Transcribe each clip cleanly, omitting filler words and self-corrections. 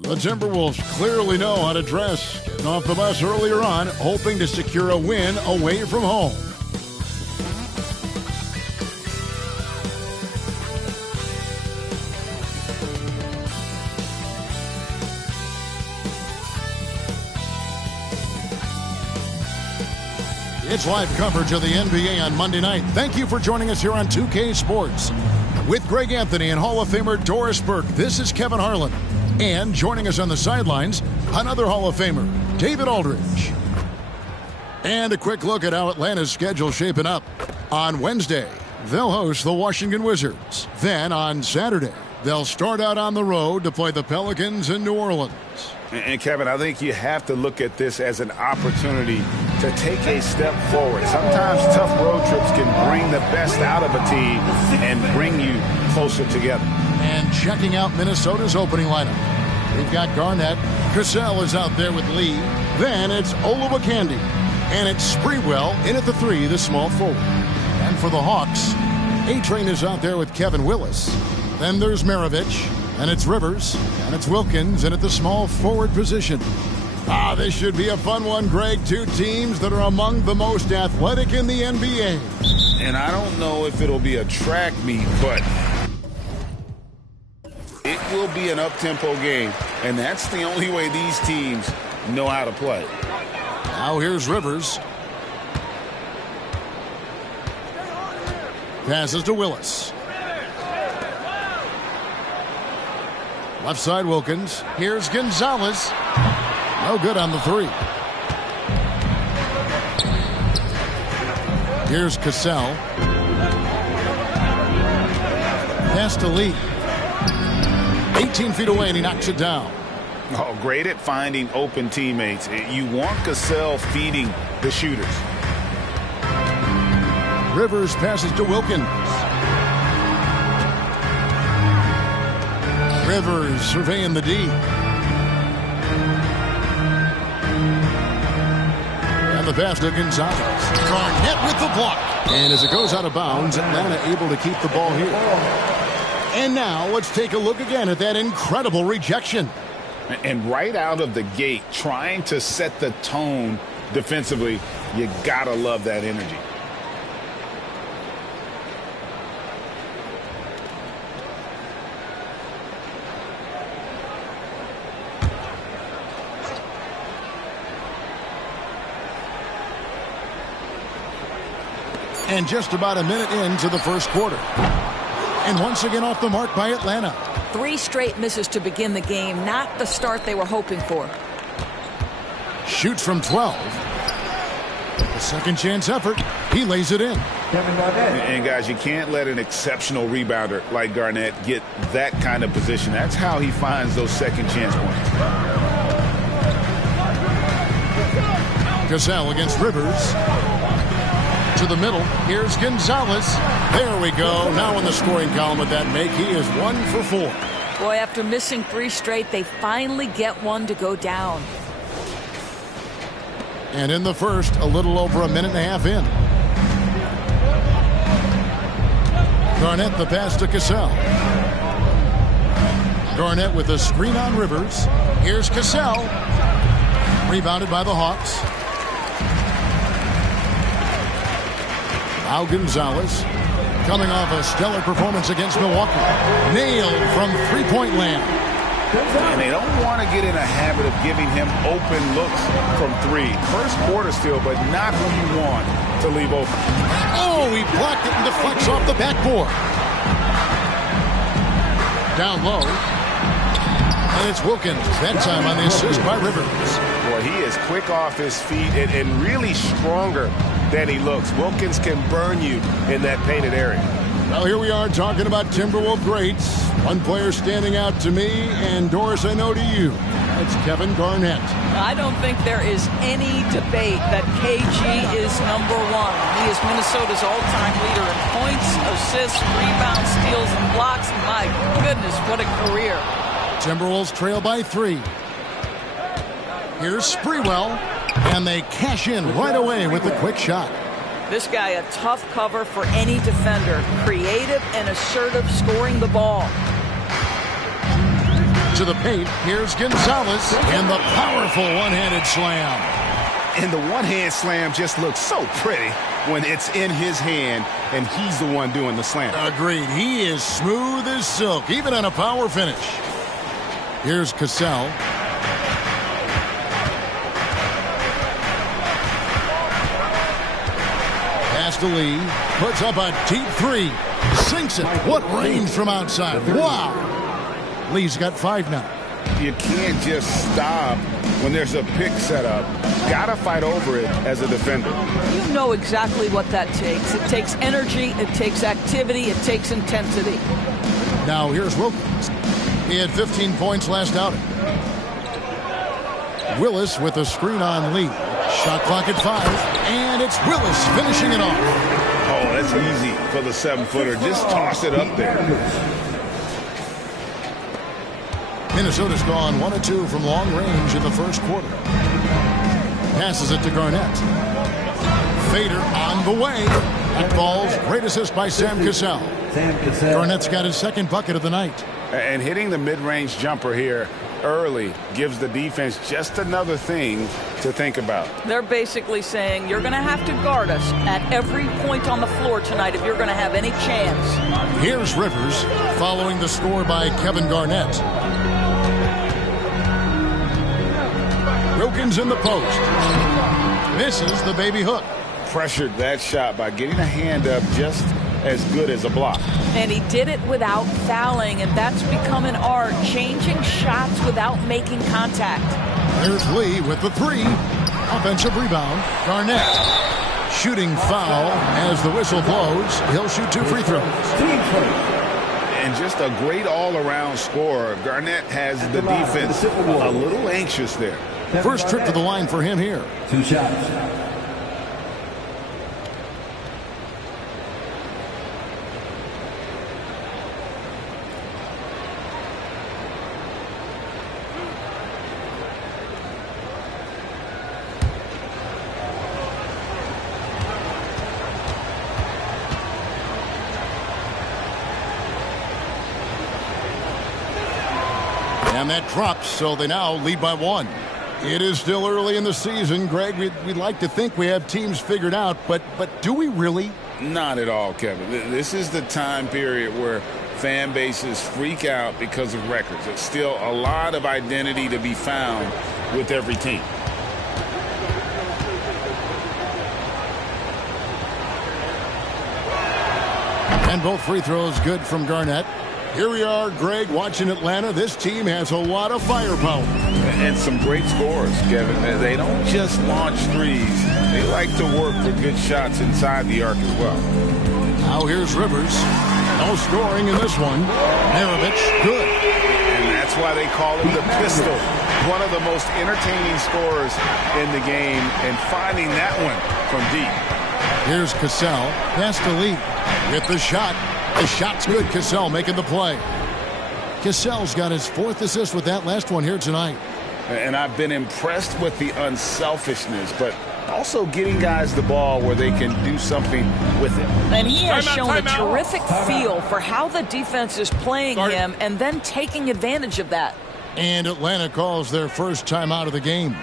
The Timberwolves clearly know how to dress. Getting off the bus earlier on, hoping to secure a win away from home. It's live coverage of the NBA on Monday night. Thank you for joining us here on 2K Sports. With Greg Anthony and Hall of Famer Doris Burke, this is Kevin Harlan. And joining us on the sidelines, another Hall of Famer, David Aldridge. And a quick look at how Atlanta's schedule shaping up. On Wednesday, they'll host the Washington Wizards. Then on Saturday, they'll start out on the road to play the Pelicans in New Orleans. And Kevin, I think you have to look at this as an opportunity to take a step forward. Sometimes tough road trips can bring the best out of a team and bring you closer together. And checking out Minnesota's opening lineup. We've got Garnett. Cassell is out there with Lee. Then it's Olowokandi. And it's Sprewell in at the 3, the small forward. And for the Hawks, A-Train is out there with Kevin Willis. Then there's Maravich. And it's Rivers, and it's Wilkins, and at the small forward position. This should be a fun one, Greg. Two teams that are among the most athletic in the NBA. And I don't know if it'll be a track meet, but it will be an up-tempo game, and that's the only way these teams know how to play. Now here's Rivers. Passes to Willis. Left side Wilkins. Here's Gonzalez. No good on the 3. Here's Cassell. Pass to Lee. 18 feet away and he knocks it down. Oh, great at finding open teammates. You want Cassell feeding the shooters. Rivers passes to Wilkins. Rivers surveying the D. And the pass to Gonzalez. Garnett with the block. And as it goes out of bounds, Atlanta able to keep the ball here. And now let's take a look again at that incredible rejection. And right out of the gate, trying to set the tone defensively, you gotta love that energy. And just about a minute into the first quarter. And once again off the mark by Atlanta. 3 straight misses to begin the game. Not the start they were hoping for. Shoots from 12. A second chance effort. He lays it in. And guys, you can't let an exceptional rebounder like Garnett get that kind of position. That's how he finds those second chance points. Cassell against Rivers. To the middle. Here's Gonzalez. There we go. Now in the scoring column with that make, he is 1 for 4. Boy, after missing 3 straight, they finally get one to go down. And in the first, a little over a minute and a half in. Garnett the pass to Cassell. Garnett with a screen on Rivers. Here's Cassell. Rebounded by the Hawks. Now Gonzalez, coming off a stellar performance against Milwaukee. Nailed from three-point land. And they don't want to get in a habit of giving him open looks from 3. First quarter still, but not who you want to leave open. Oh, he blocked it and deflects off the backboard. Down low. And it's Wilkins. That time on the assist by Rivers. Boy, he is quick off his feet and really stronger than he looks. Wilkins can burn you in that painted area. Well, here we are talking about Timberwolves greats. One player standing out to me, and Doris, I know to you. That's Kevin Garnett. I don't think there is any debate that KG is number 1. He is Minnesota's all-time leader in points, assists, rebounds, steals, and blocks. My goodness, what a career. Timberwolves trail by 3. Here's Sprewell, and they cash in right away with the quick shot. This guy, a tough cover for any defender. Creative and assertive scoring the ball. into the paint. Here's Gonzalez and the powerful one-handed slam. And the one-hand slam just looks so pretty when it's in his hand and he's the one doing the slam. Agreed. He is smooth as silk, even on a power finish. Here's Cassell. Pass to Lee. Puts up a deep three. Sinks it. What range from outside. Wow. Lee's got 5 now. You can't just stop when there's a pick set up. Gotta fight over it as a defender. You know exactly what that takes. It takes energy, it takes activity, it takes intensity. Now here's Wilkins. He had 15 points last outing. Willis with a screen on Lee. Shot clock at 5, and it's Willis finishing it off. Oh, that's easy for the 7-footer. Just toss it up there. Minnesota's gone 1 of 2 from long range in the first quarter. Passes it to Garnett. Fader on the way. That falls. Great assist by Sam Cassell. Garnett's got his second bucket of the night. And hitting the mid-range jumper here early gives the defense just another thing to think about. They're basically saying you're going to have to guard us at every point on the floor tonight if you're going to have any chance. Here's Rivers following the score by Kevin Garnett. Wilkins in the post. Misses the baby hook. Pressured that shot by getting a hand up just as good as a block. And he did it without fouling, and that's become an art, changing shots without making contact. There's Lee with the 3. Offensive rebound. Garnett. Shooting foul as the whistle blows. He'll shoot 2 free throws. And just a great all-around scorer. Garnett has the defense a little anxious there. First trip to the line for him here. 2 shots. And that drops, so they now lead by 1. It is still early in the season, Greg. We'd like to think we have teams figured out, but do we really? Not at all, Kevin. This is the time period where fan bases freak out because of records. It's still a lot of identity to be found with every team. And both free throws good from Garnett. Here we are, Greg, watching Atlanta. This team has a lot of firepower. And some great scores, Kevin. They don't just launch threes. They like to work for good shots inside the arc as well. Now here's Rivers. No scoring in this one. Maravich, good. And that's why they call him the pistol. One of the most entertaining scorers in the game. And finding that one from deep. Here's Cassell. Pass to Lee. With the shot. The shot's good. Cassell making the play. Cassell's got his 4th assist with that last one here tonight. And I've been impressed with the unselfishness, but also getting guys the ball where they can do something with it. And he has shown a terrific feel for how the defense is playing him and then taking advantage of that. And Atlanta calls their first timeout of the game.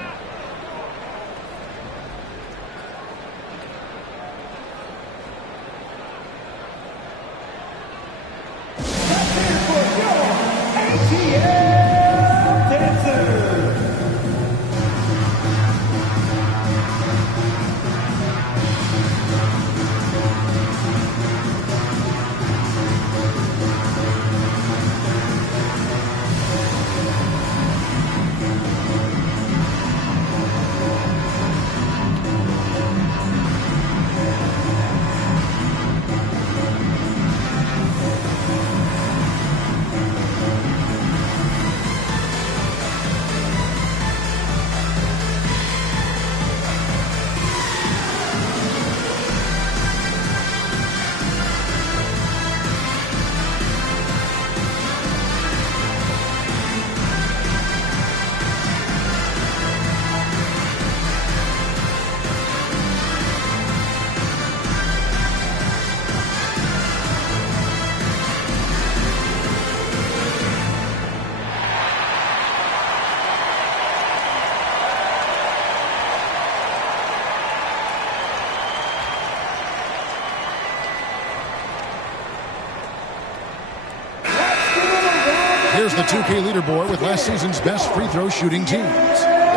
Here's the 2K leaderboard with last season's best free throw shooting teams.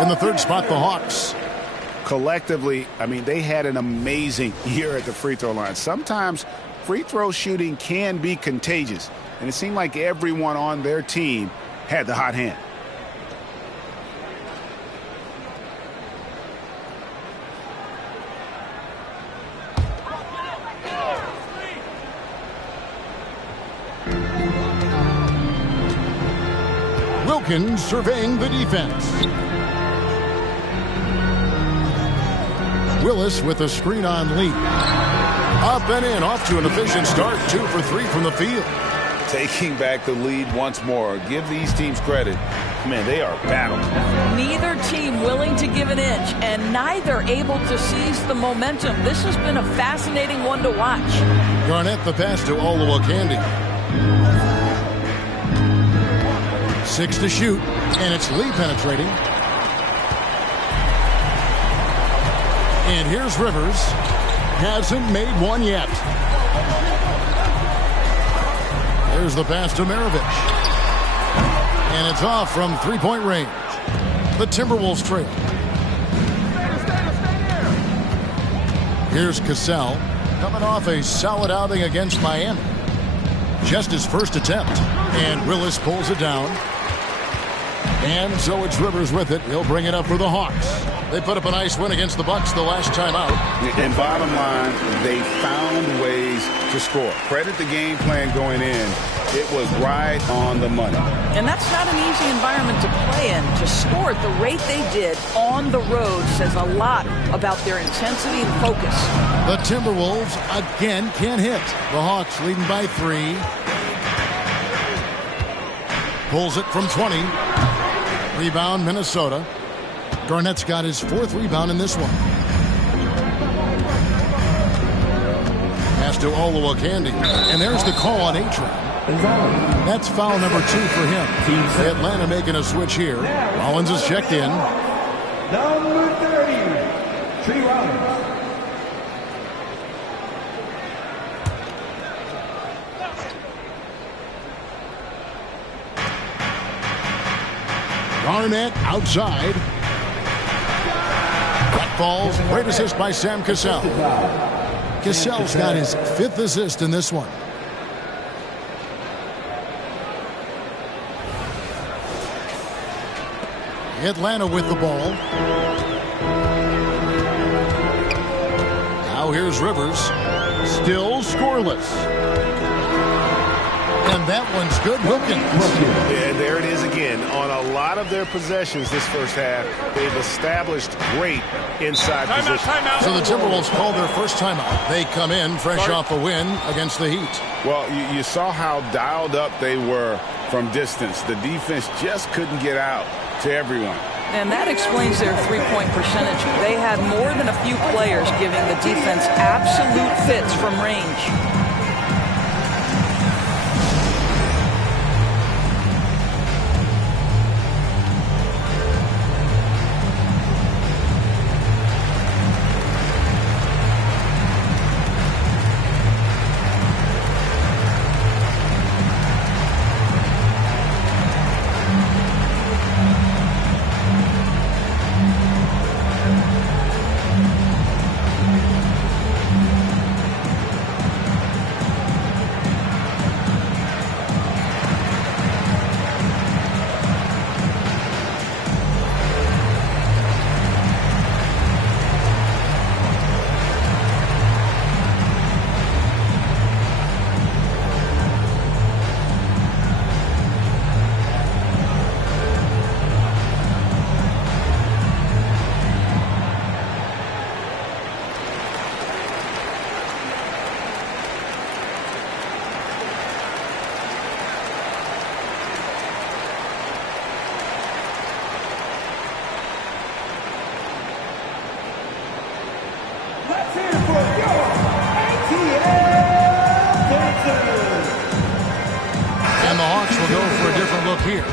In the third spot, the Hawks. Collectively, I mean, they had an amazing year at the free throw line. Sometimes free throw shooting can be contagious, and it seemed like everyone on their team had the hot hand. Wilkins surveying the defense. Willis with a screen on Lee. Up and in, off to an efficient start. 2 for 3 from the field. Taking back the lead once more. Give these teams credit. Man, they are battling. Neither team willing to give an inch, and neither able to seize the momentum. This has been a fascinating one to watch. Garnett the pass to Olowokandi. 6 to shoot, and it's Lee penetrating. And here's Rivers. Hasn't made one yet. There's the pass to Maravich. And it's off from three-point range. The Timberwolves trail. Here's Cassell, coming off a solid outing against Miami. Just his first attempt. And Willis pulls it down. And so it's Rivers with it. He'll bring it up for the Hawks. They put up a nice win against the Bucks the last time out. And bottom line, they found ways to score. Credit the game plan going in. It was right on the money. And that's not an easy environment to play in. To score at the rate they did on the road says a lot about their intensity and focus. The Timberwolves again can't hit. The Hawks leading by 3. Pulls it from 20. Rebound, Minnesota. Garnett's got his 4th rebound in this one. Pass to Olowokandi. And there's the call on Atron. That's foul number 2 for him. Atlanta making a switch here. Rollins is checked in. Number 30, Tree Rollins. Garnett outside. That falls. Great assist by Sam Cassell. Cassell's got his 5th assist in this one. Atlanta with the ball. Now here's Rivers. Still scoreless. And that one's good. Wilkins. Yeah, there it is again. On a lot of their possessions this first half, they've established great inside position. So the Timberwolves call their first timeout. They come in fresh off a win against the Heat. Well, you saw how dialed up they were from distance. The defense just couldn't get out to everyone. And that explains their three-point percentage. They had more than a few players giving the defense absolute fits from range. And the Hawks will go for a different look here.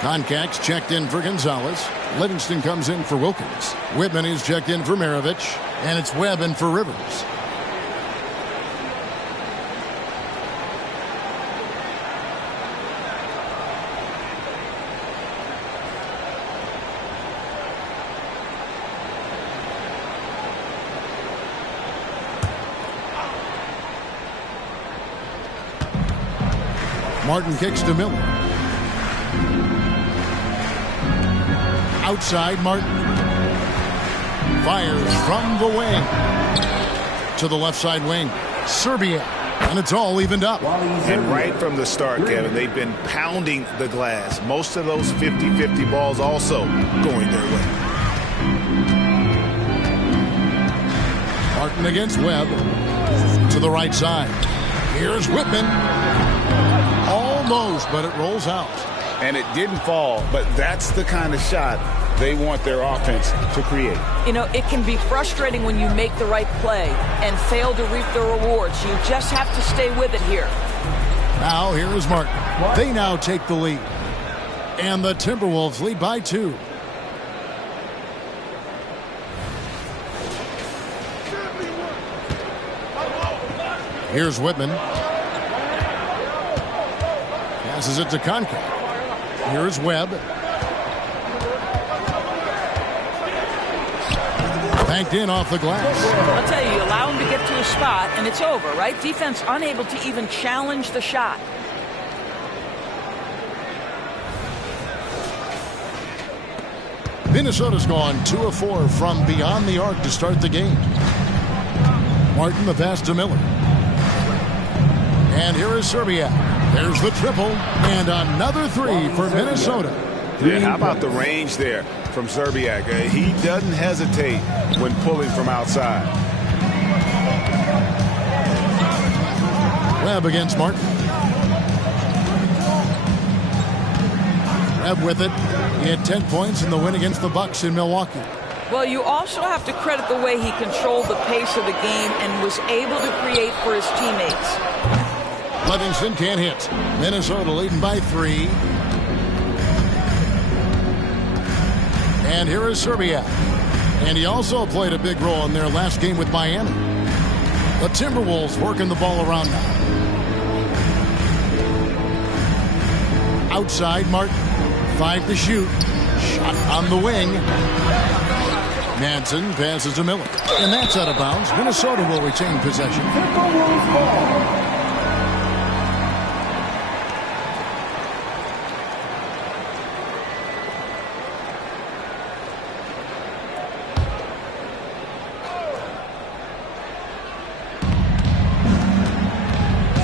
Concax checked in for Gonzalez. Livingston comes in for Wilkins. Whitman is checked in for Maravich. And it's Webb in for Rivers. Martin kicks to Miller. Outside Martin. Fires from the wing. To the left side wing. Serbia. And it's all evened up. And right from the start, Kevin, they've been pounding the glass. Most of those 50-50 balls also going their way. Martin against Webb. To the right side. Here's Whitman. Almost, but it rolls out. And it didn't fall, but that's the kind of shot they want their offense to create. You know, it can be frustrating when you make the right play and fail to reap the rewards. You just have to stay with it here. Now, here is Martin. They now take the lead. And the Timberwolves lead by 2. Here's Whitman. Passes it to Conca. Here's Webb. Banked in off the glass. I'll tell you allow him to get to a spot, and it's over, right? Defense unable to even challenge the shot. Minnesota's gone 2 of 4 from beyond the arc to start the game. Martin the pass to Miller. And here is Serbia. There's the triple. And another 3 for Minnesota. Yeah, how about the range there from Serbiak? He doesn't hesitate when pulling from outside. Webb against Martin. Webb with it. He had 10 points in the win against the Bucks in Milwaukee. Well, you also have to credit the way he controlled the pace of the game and was able to create for his teammates. Livingston can't hit. Minnesota leading by 3. And here is Serbia. And he also played a big role in their last game with Miami. The Timberwolves working the ball around now. Outside Martin. 5 to shoot. Shot on the wing. Manson passes to Miller. And that's out of bounds. Minnesota will retain possession.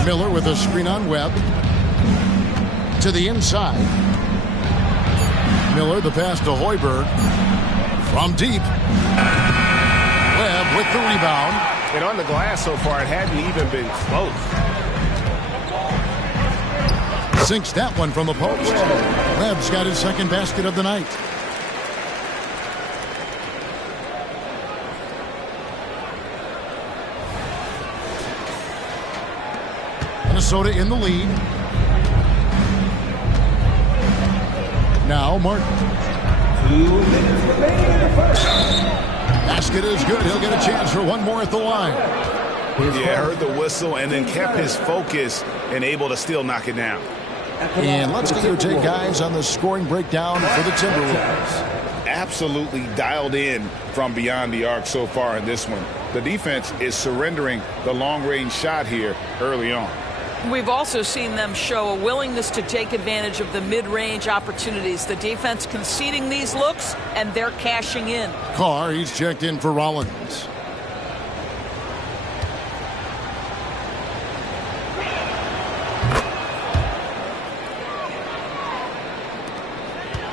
Miller with a screen on Webb. To the inside. Miller the pass to Hoiberg. From deep. Webb with the rebound. And on the glass so far, it hadn't even been close. Sinks that one from the post. Webb's got his second basket of the night. Minnesota in the lead. Now Martin. 2 minutes remaining in the first. Basket is good. He'll get a chance for one more at the line. Yeah, heard the whistle and then kept his focus and able to still knock it down. And let's get your take, guys, on the scoring breakdown for the Timberwolves. Absolutely dialed in from beyond the arc so far in this one. The defense is surrendering the long-range shot here early on. We've also seen them show a willingness to take advantage of the mid-range opportunities. The defense conceding these looks, and they're cashing in. Carr, he's checked in for Rollins.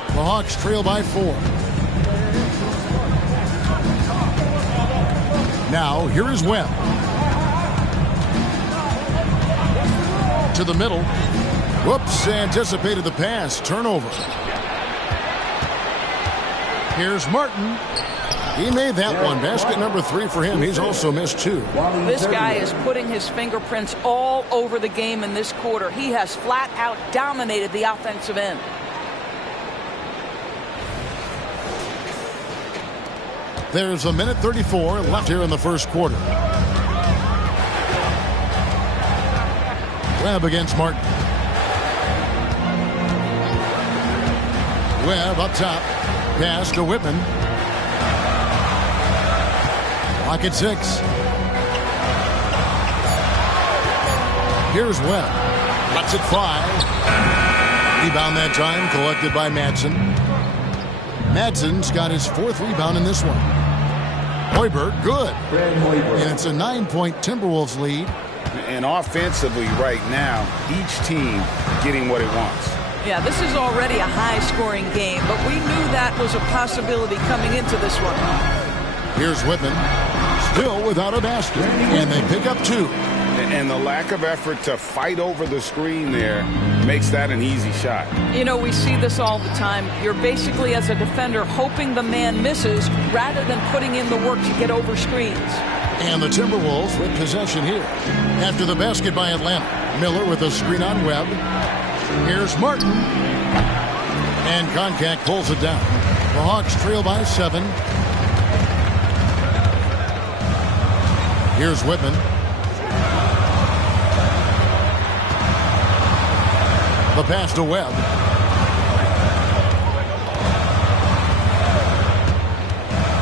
The Hawks trail by 4. Now, here is Webb. To the middle. Whoops, anticipated the pass. Turnover. Here's Martin. He made that one. Basket number 3 for him. He's also missed 2. This guy is putting his fingerprints all over the game in this quarter. He has flat out dominated the offensive end. There's a minute 34 left here in the first quarter. Webb against Martin. Webb up top. Pass to Whitman. Clock at 6. Here's Webb. Lets it fly. Rebound that time collected by Madsen. Madsen's got his 4th rebound in this one. Hoiberg, good. And it's a 9-point Timberwolves lead. And offensively right now, each team getting what it wants. Yeah, this is already a high-scoring game, but we knew that was a possibility coming into this one. Here's Whitman, still without a basket, and they pick up 2. And the lack of effort to fight over the screen there makes that an easy shot. You know, we see this all the time. You're basically, as a defender, hoping the man misses rather than putting in the work to get over screens. And the Timberwolves with possession here. After the basket by Atlanta, Miller with a screen on Webb. Here's Martin. And Koncak pulls it down. The Hawks trail by 7. Here's Whitman. The pass to Webb.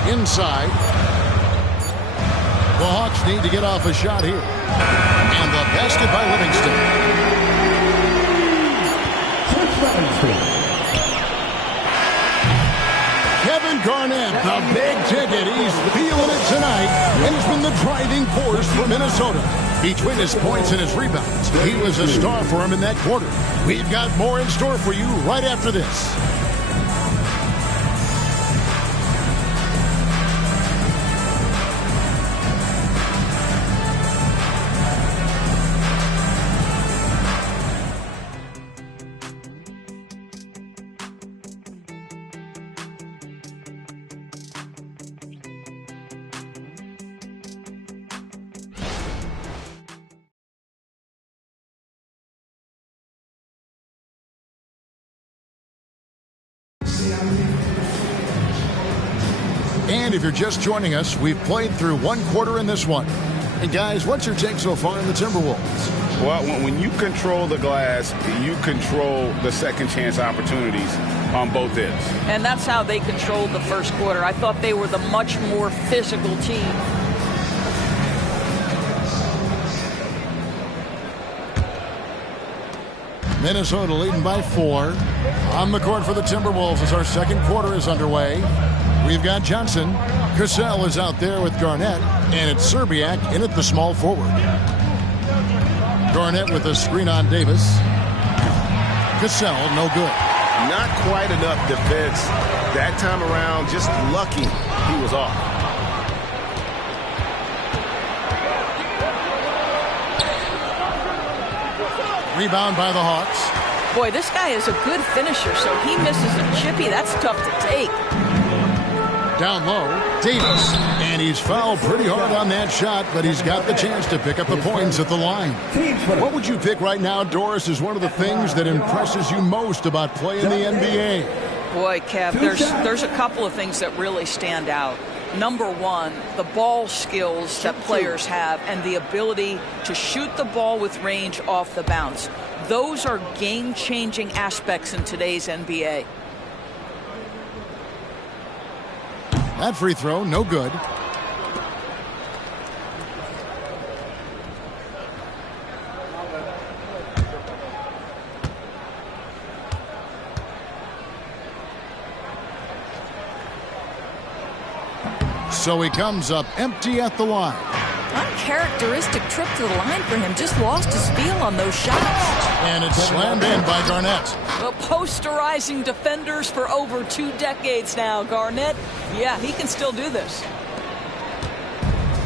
Inside. The Hawks need to get off a shot here. And the basket by Livingston. Kevin Garnett, the big ticket. He's feeling it tonight. And he's been the driving force for Minnesota. Between his points and his rebounds, he was a star for him in that quarter. We've got more in store for you right after this. And if you're just joining us, we've played through 1 quarter in this one. And guys, what's your take so far in the Timberwolves? Well, when you control the glass, you control the second chance opportunities on both ends. And that's how they controlled the first quarter. I thought they were the much more physical team. Minnesota leading by 4. On the court for the Timberwolves as our second quarter is underway. We've got Johnson. Cassell is out there with Garnett. And it's Serbiak in at the small forward. Garnett with a screen on Davis. Cassell, no good. Not quite enough defense that time around. Just lucky he was off. Rebound by the Hawks. Boy, this guy is a good finisher, so he misses a chippy. That's tough to take. Down low, Davis. And he's fouled pretty hard on that shot, but he's got the chance to pick up the points at the line. What would you pick right now, Doris, is one of the things that impresses you most about playing the NBA? Boy, Kev, there's a couple of things that really stand out. Number one, the ball skills that players have and the ability to shoot the ball with range off the bounce. Those are game-changing aspects in today's NBA. That free throw, no good. So he comes up empty at the line. Uncharacteristic trip to the line for him. Just lost his feel on those shots. And it's slammed in by Garnett. Well, posterizing defenders for over 2 decades now. Garnett, yeah, he can still do this.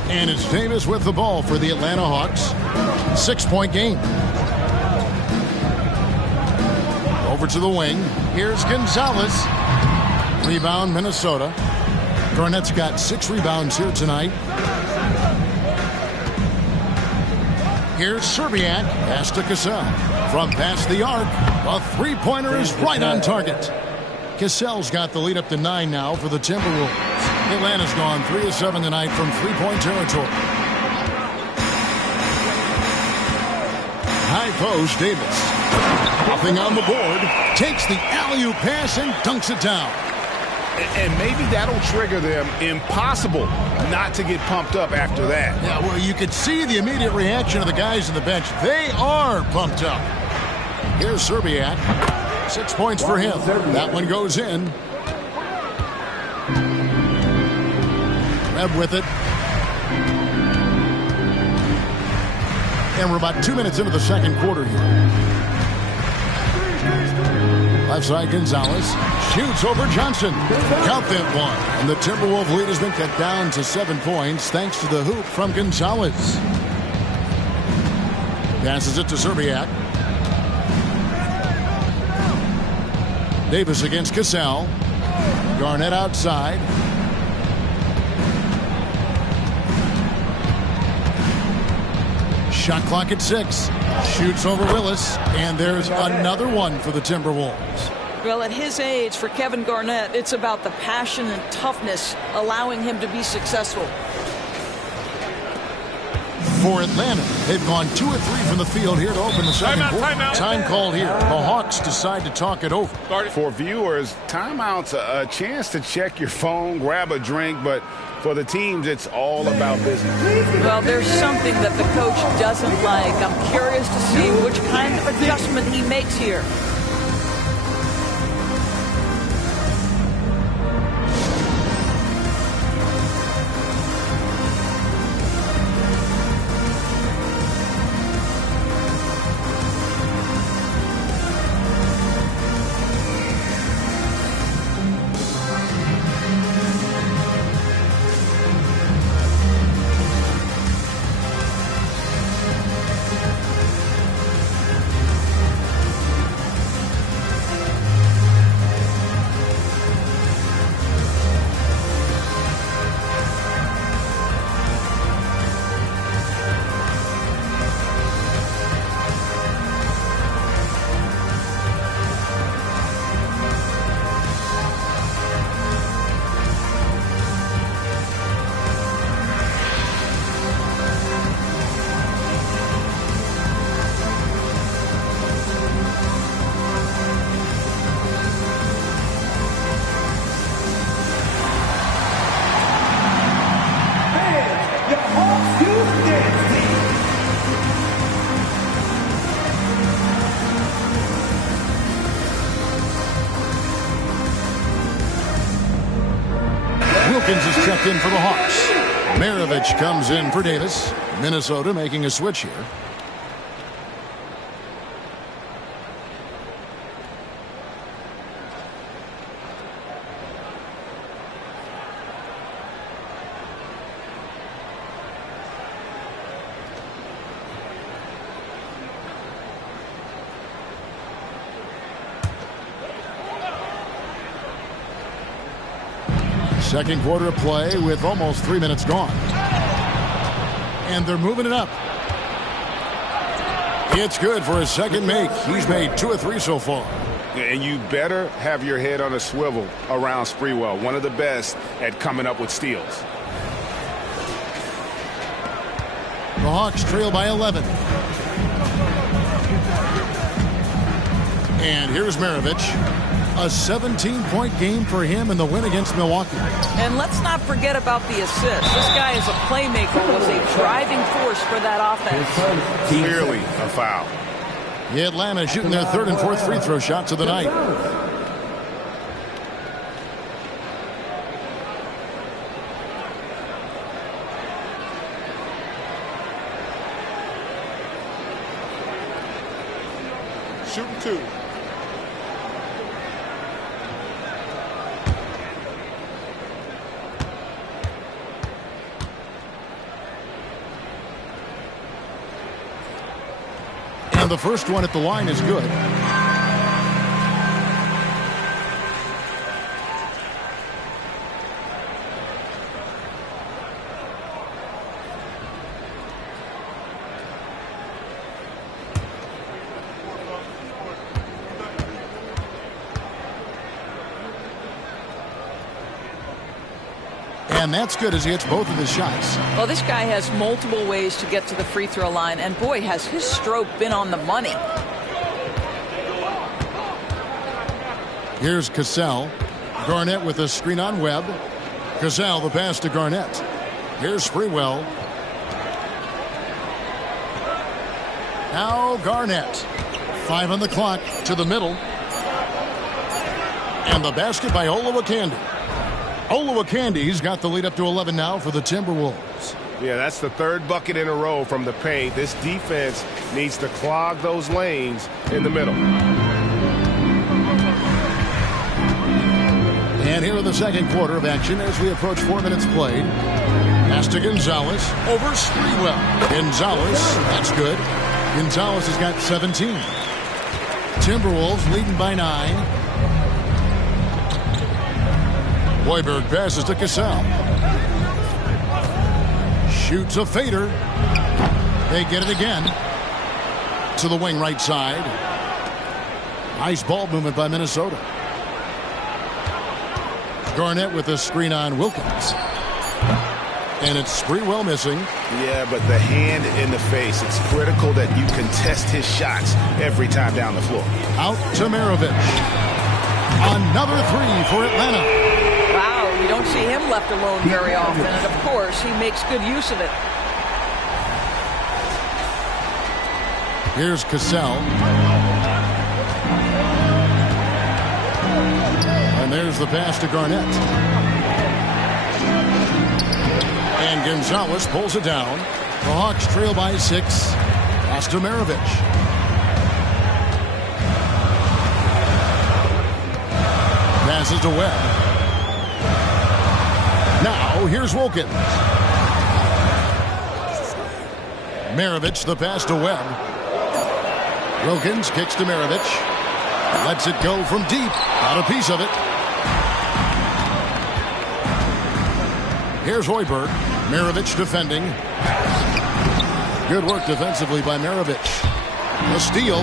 And it's Davis with the ball for the Atlanta Hawks. 6-point game. Over to the wing. Here's Gonzalez. Rebound, Minnesota. Garnett's got 6 rebounds here tonight. Here's Serbiak. Pass to Cassell. From past the arc, a three-pointer is right on target. Cassell's got the lead up to 9 now for the Timberwolves. Atlanta's gone 3 of 7 tonight from three-point territory. High post, Davis. Nothing on the board. Takes the alley-oop pass and dunks it down. And maybe that'll trigger them. Impossible not to get pumped up after that. Yeah, well, you could see the immediate reaction of the guys on the bench. They are pumped up. Here's Serbiak. 6 points for him. That one goes in. Webb with it. And we're about 2 minutes into the second quarter here. Left side, Gonzalez shoots over Johnson. Count that one. And the Timberwolves lead has been cut down to 7 points thanks to the hoop from Gonzalez. Passes it to Serbiak. Davis against Cassell. Garnett outside. Shot clock at 6. Shoots over Willis. And there's another one for the Timberwolves. Well, at his age, for Kevin Garnett, it's about the passion and toughness allowing him to be successful. For Atlanta, they've gone 2 or 3 from the field here to open the second quarter. Time called here. The Hawks decide to talk it over. For viewers, timeout's a chance to check your phone, grab a drink, but for the teams, it's all about business. Well, there's something that the coach doesn't like. I'm curious to see which kind of adjustment he makes here. Wilkins is checked in for the Hawks. Maravich comes in for Davis. Minnesota making a switch here. Second quarter of play with almost 3 minutes gone. And they're moving it up. It's good for his second make. He's made 2 or 3 so far. And you better have your head on a swivel around Sprewell, one of the best at coming up with steals. The Hawks trail by 11. And here's Maravich. A 17-point game for him in the win against Milwaukee. And let's not forget about the assist. This guy is a playmaker, was a driving force for that offense. Clearly a foul. The Atlanta shooting their 3rd and 4th free throw shots of the night. Shooting 2. And the first one at the line is good. And that's good as he hits both of his shots. Well, this guy has multiple ways to get to the free throw line, and boy, has his stroke been on the money. Here's Cassell. Garnett with a screen on Webb. Cassell, the pass to Garnett. Here's Sprewell. Now Garnett. 5 on the clock to the middle. And the basket by Olowokandi. Olowokandi's got the lead up to 11 now for the Timberwolves. Yeah, that's the third bucket in a row from the paint. This defense needs to clog those lanes in the middle. And here in the second quarter of action as we approach 4 minutes played. Pass to Gonzalez over Sprewell. Gonzalez, that's good. Gonzalez has got 17. Timberwolves leading by 9. Hoiberg passes to Cassell. Shoots a fader. They get it again. To the wing right side. Nice ball movement by Minnesota. Garnett with a screen on Wilkins. And it's Sprewell missing. Yeah, but the hand in the face. It's critical that you contest his shots every time down the floor. Out to Maravich. Another 3 for Atlanta. Wow, you don't see him left alone very often. And, of course, he makes good use of it. Here's Cassell. And there's the pass to Garnett. And Gonzalez pulls it down. The Hawks trail by 6. Pass to Maravich. Passes to Webb. Now here's Wilkins. Maravich the pass to Webb. Wilkins kicks to Maravich. Lets it go from deep. Got a piece of it. Here's Hoiberg. Maravich defending. Good work defensively by Maravich. A steal.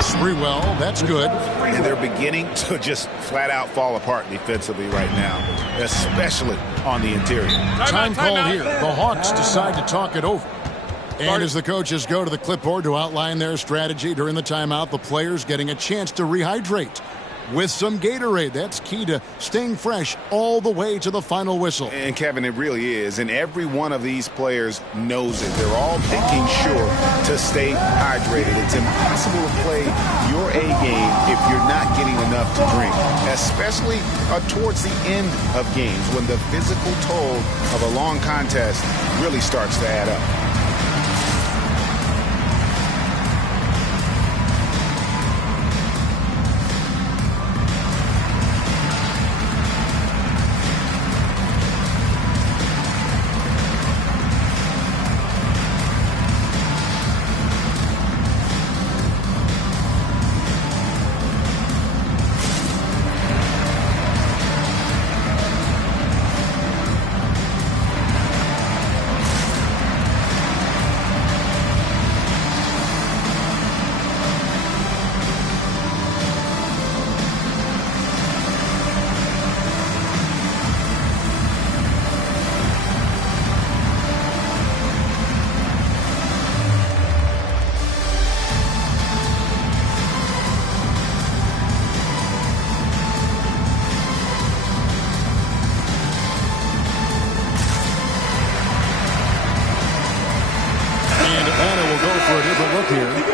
Sprewell, that's good. And they're beginning to just flat out fall apart defensively right now, especially on the interior. Time call here. The Hawks decide to talk it over. And as the coaches go to the clipboard to outline their strategy during the timeout, the players getting a chance to rehydrate with some Gatorade. That's key to staying fresh all the way to the final whistle. And Kevin, it really is. And every one of these players knows it. They're all making sure to stay hydrated. It's impossible to play your A game if you're not getting enough to drink, especially towards the end of games when the physical toll of a long contest really starts to add up.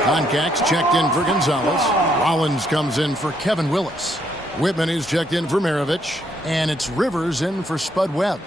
Concax checked in for Gonzalez. Rollins comes in for Kevin Willis. Whitman is checked in for Maravich. And it's Rivers in for Spud Webb.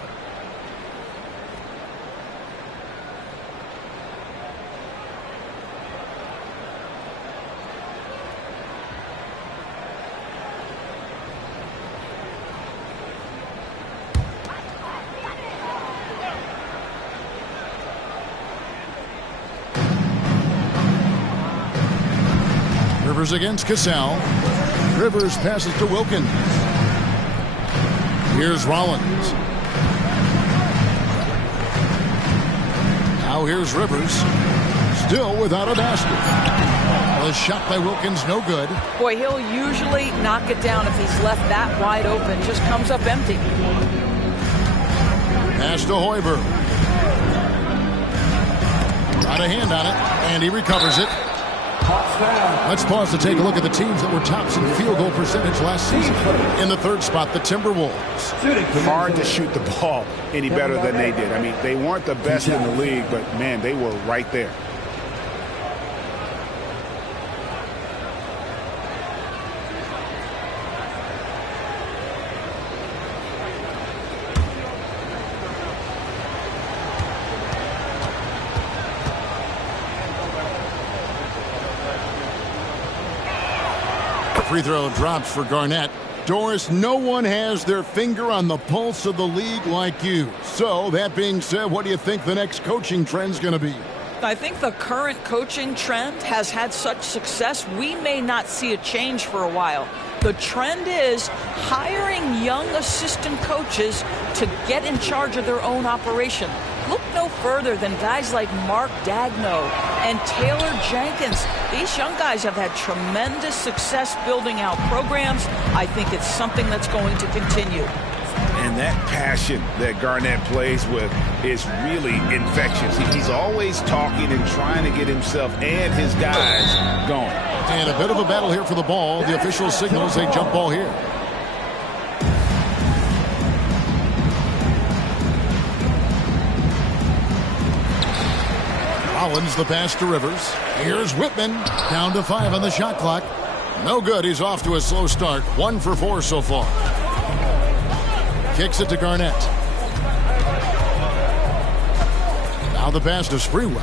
Rivers against Cassell. Rivers passes to Wilkins. Here's Rollins. Now here's Rivers. Still without a basket. The shot by Wilkins no good. Boy, he'll usually knock it down if he's left that wide open. Just comes up empty. Pass to Hoiberg. Got a hand on it, and he recovers it. Let's pause to take a look at the teams that were tops in field goal percentage last season. In the third spot, the Timberwolves. Hard to shoot the ball any better than they did. I mean, they weren't the best in the league, but, man, they were right there. free throw drops for Garnett. Doris, no one has their finger on the pulse of the league like you. So, that being said, what do you think the next coaching trend's going to be? I think the current coaching trend has had such success, we may not see a change for a while. The trend is hiring young assistant coaches to get in charge of their own operation. Look no further than guys like Mark Dagno and Taylor Jenkins. These young guys have had tremendous success building out programs. I think it's something that's going to continue. And that passion that Garnett plays with is really infectious. He's always talking and trying to get himself and his guys going. And a bit of a battle here for the ball. The official signals a jump ball here. Collins the pass to Rivers. Here's Whitman. Down to 5 on the shot clock. No good. He's off to a slow start. 1 for 4 so far. Kicks it to Garnett. Now the pass to Sprewell.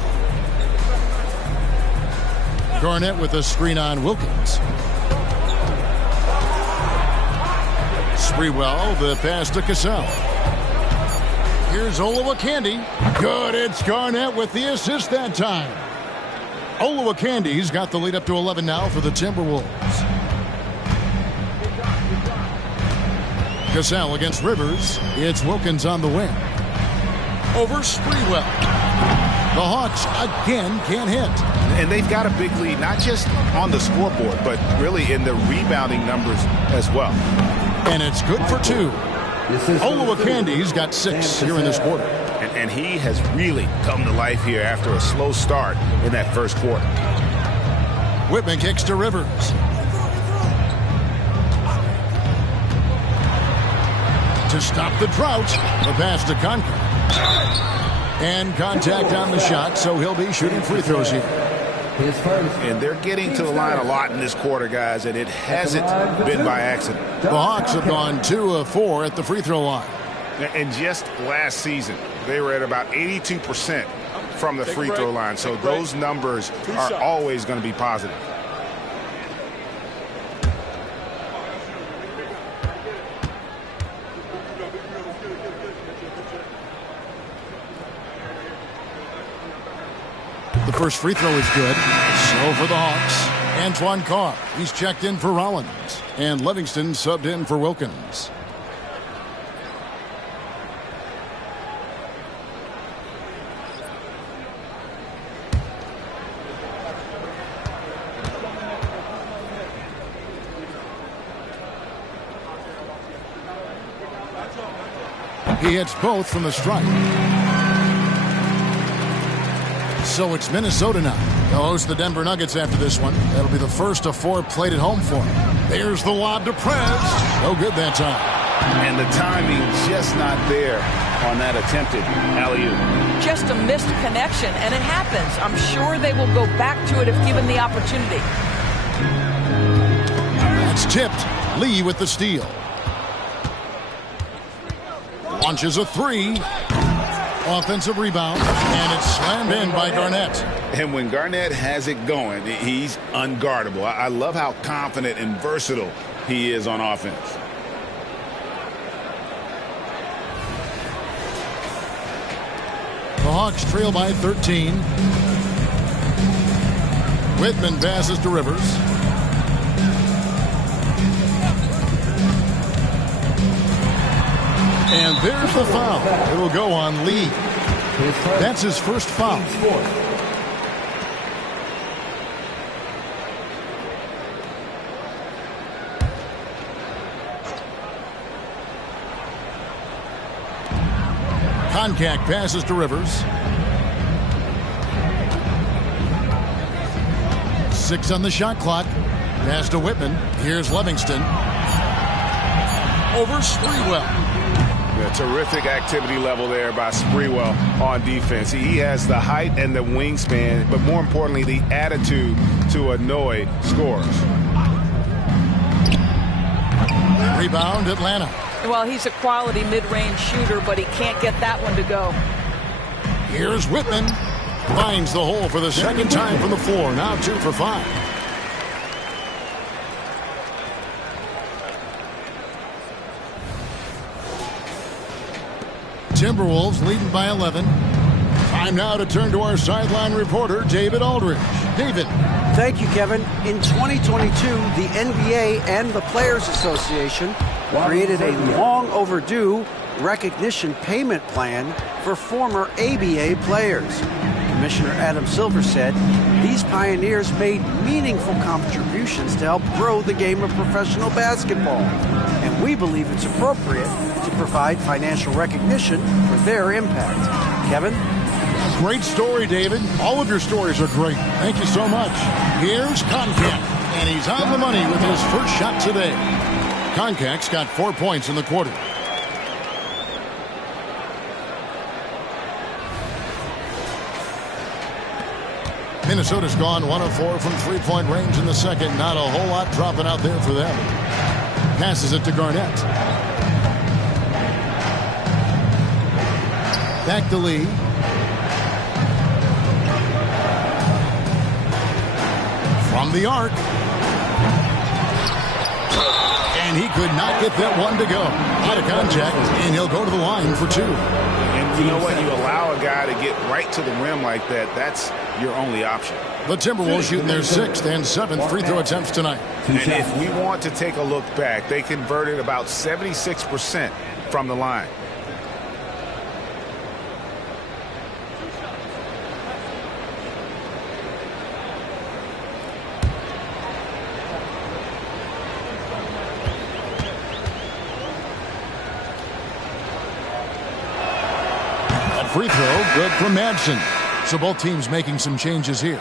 Garnett with a screen on Wilkins. Sprewell, the pass to Cassell. Here's Olowokandi. Good, it's Garnett with the assist that time. Olowokandi's got the lead up to 11 now for the Timberwolves. Cassell against Rivers. It's Wilkins on the wing. Over Sprewell. The Hawks again can't hit. And they've got a big lead, not just on the scoreboard, but really in the rebounding numbers as well. And it's good for 2. Olowokandi's got 6 here in this quarter. And he has really come to life here after a slow start in that first quarter. Whitman kicks to Rivers. To stop the drought, the pass to Conker. And contact on the shot, so he'll be shooting free throws here. And they're getting to the line a lot in this quarter, guys, and it hasn't been by accident. The Hawks have gone 2 of 4 at the free throw line. And just last season, they were at about 82% from the free throw line, so those numbers are always going to be positive. The first free throw is good. So for the Hawks, Antoine Carr. He's checked in for Rollins. And Livingston subbed in for Wilkins. He hits both from the stripe. So it's Minnesota now. They'll host the Denver Nuggets after this one. That'll be the first of 4 played at home for him. There's the lob to Prez. No good that time. And the timing just not there on that attempted alley-oop. Just a missed connection, and it happens. I'm sure they will go back to it if given the opportunity. That's tipped. Lee with the steal. Launches a 3. Offensive rebound, and it's slammed in by Garnett. And when Garnett has it going, he's unguardable. I love how confident and versatile he is on offense. The Hawks trail by 13. Whitman passes to Rivers. And there's the foul. It'll go on Lee. That's his first foul. Koncak passes to Rivers. 6 on the shot clock. Pass to Whitman. Here's Livingston. Over Sprewell. A terrific activity level there by Sprewell on defense. He has the height and the wingspan, but more importantly, the attitude to annoy scorers. Rebound, Atlanta. Well, he's a quality mid-range shooter, but he can't get that one to go. Here's Whitman. Finds the hole for the second time from the floor. Now 2 for 5. Timberwolves leading by 11. Time now to turn to our sideline reporter, David Aldridge. David. Thank you, Kevin. In 2022, the NBA and the Players Association created a long overdue recognition payment plan for former ABA players. Commissioner Adam Silver said these pioneers made meaningful contributions to help grow the game of professional basketball, and we believe it's appropriate to provide financial recognition for their impact. Kevin? Great story, David. All of your stories are great. Thank you so much. Here's Koncak, and he's on the money with his first shot today. Koncak's got 4 points in the quarter. Minnesota's gone 1 of 4 from three-point range in the second. Not a whole lot dropping out there for them. Passes it to Garnett. Back to Lee. From the arc. And he could not get that one to go. Out of contact, and he'll go to the line for 2. And you know what? You allow a guy to get right to the rim like that, that's your only option. The Timberwolves shooting their 6th and 7th free throw attempts tonight. And if we want to take a look back, they converted about 76% from the line. Free throw, good from Madsen. So both teams making some changes here.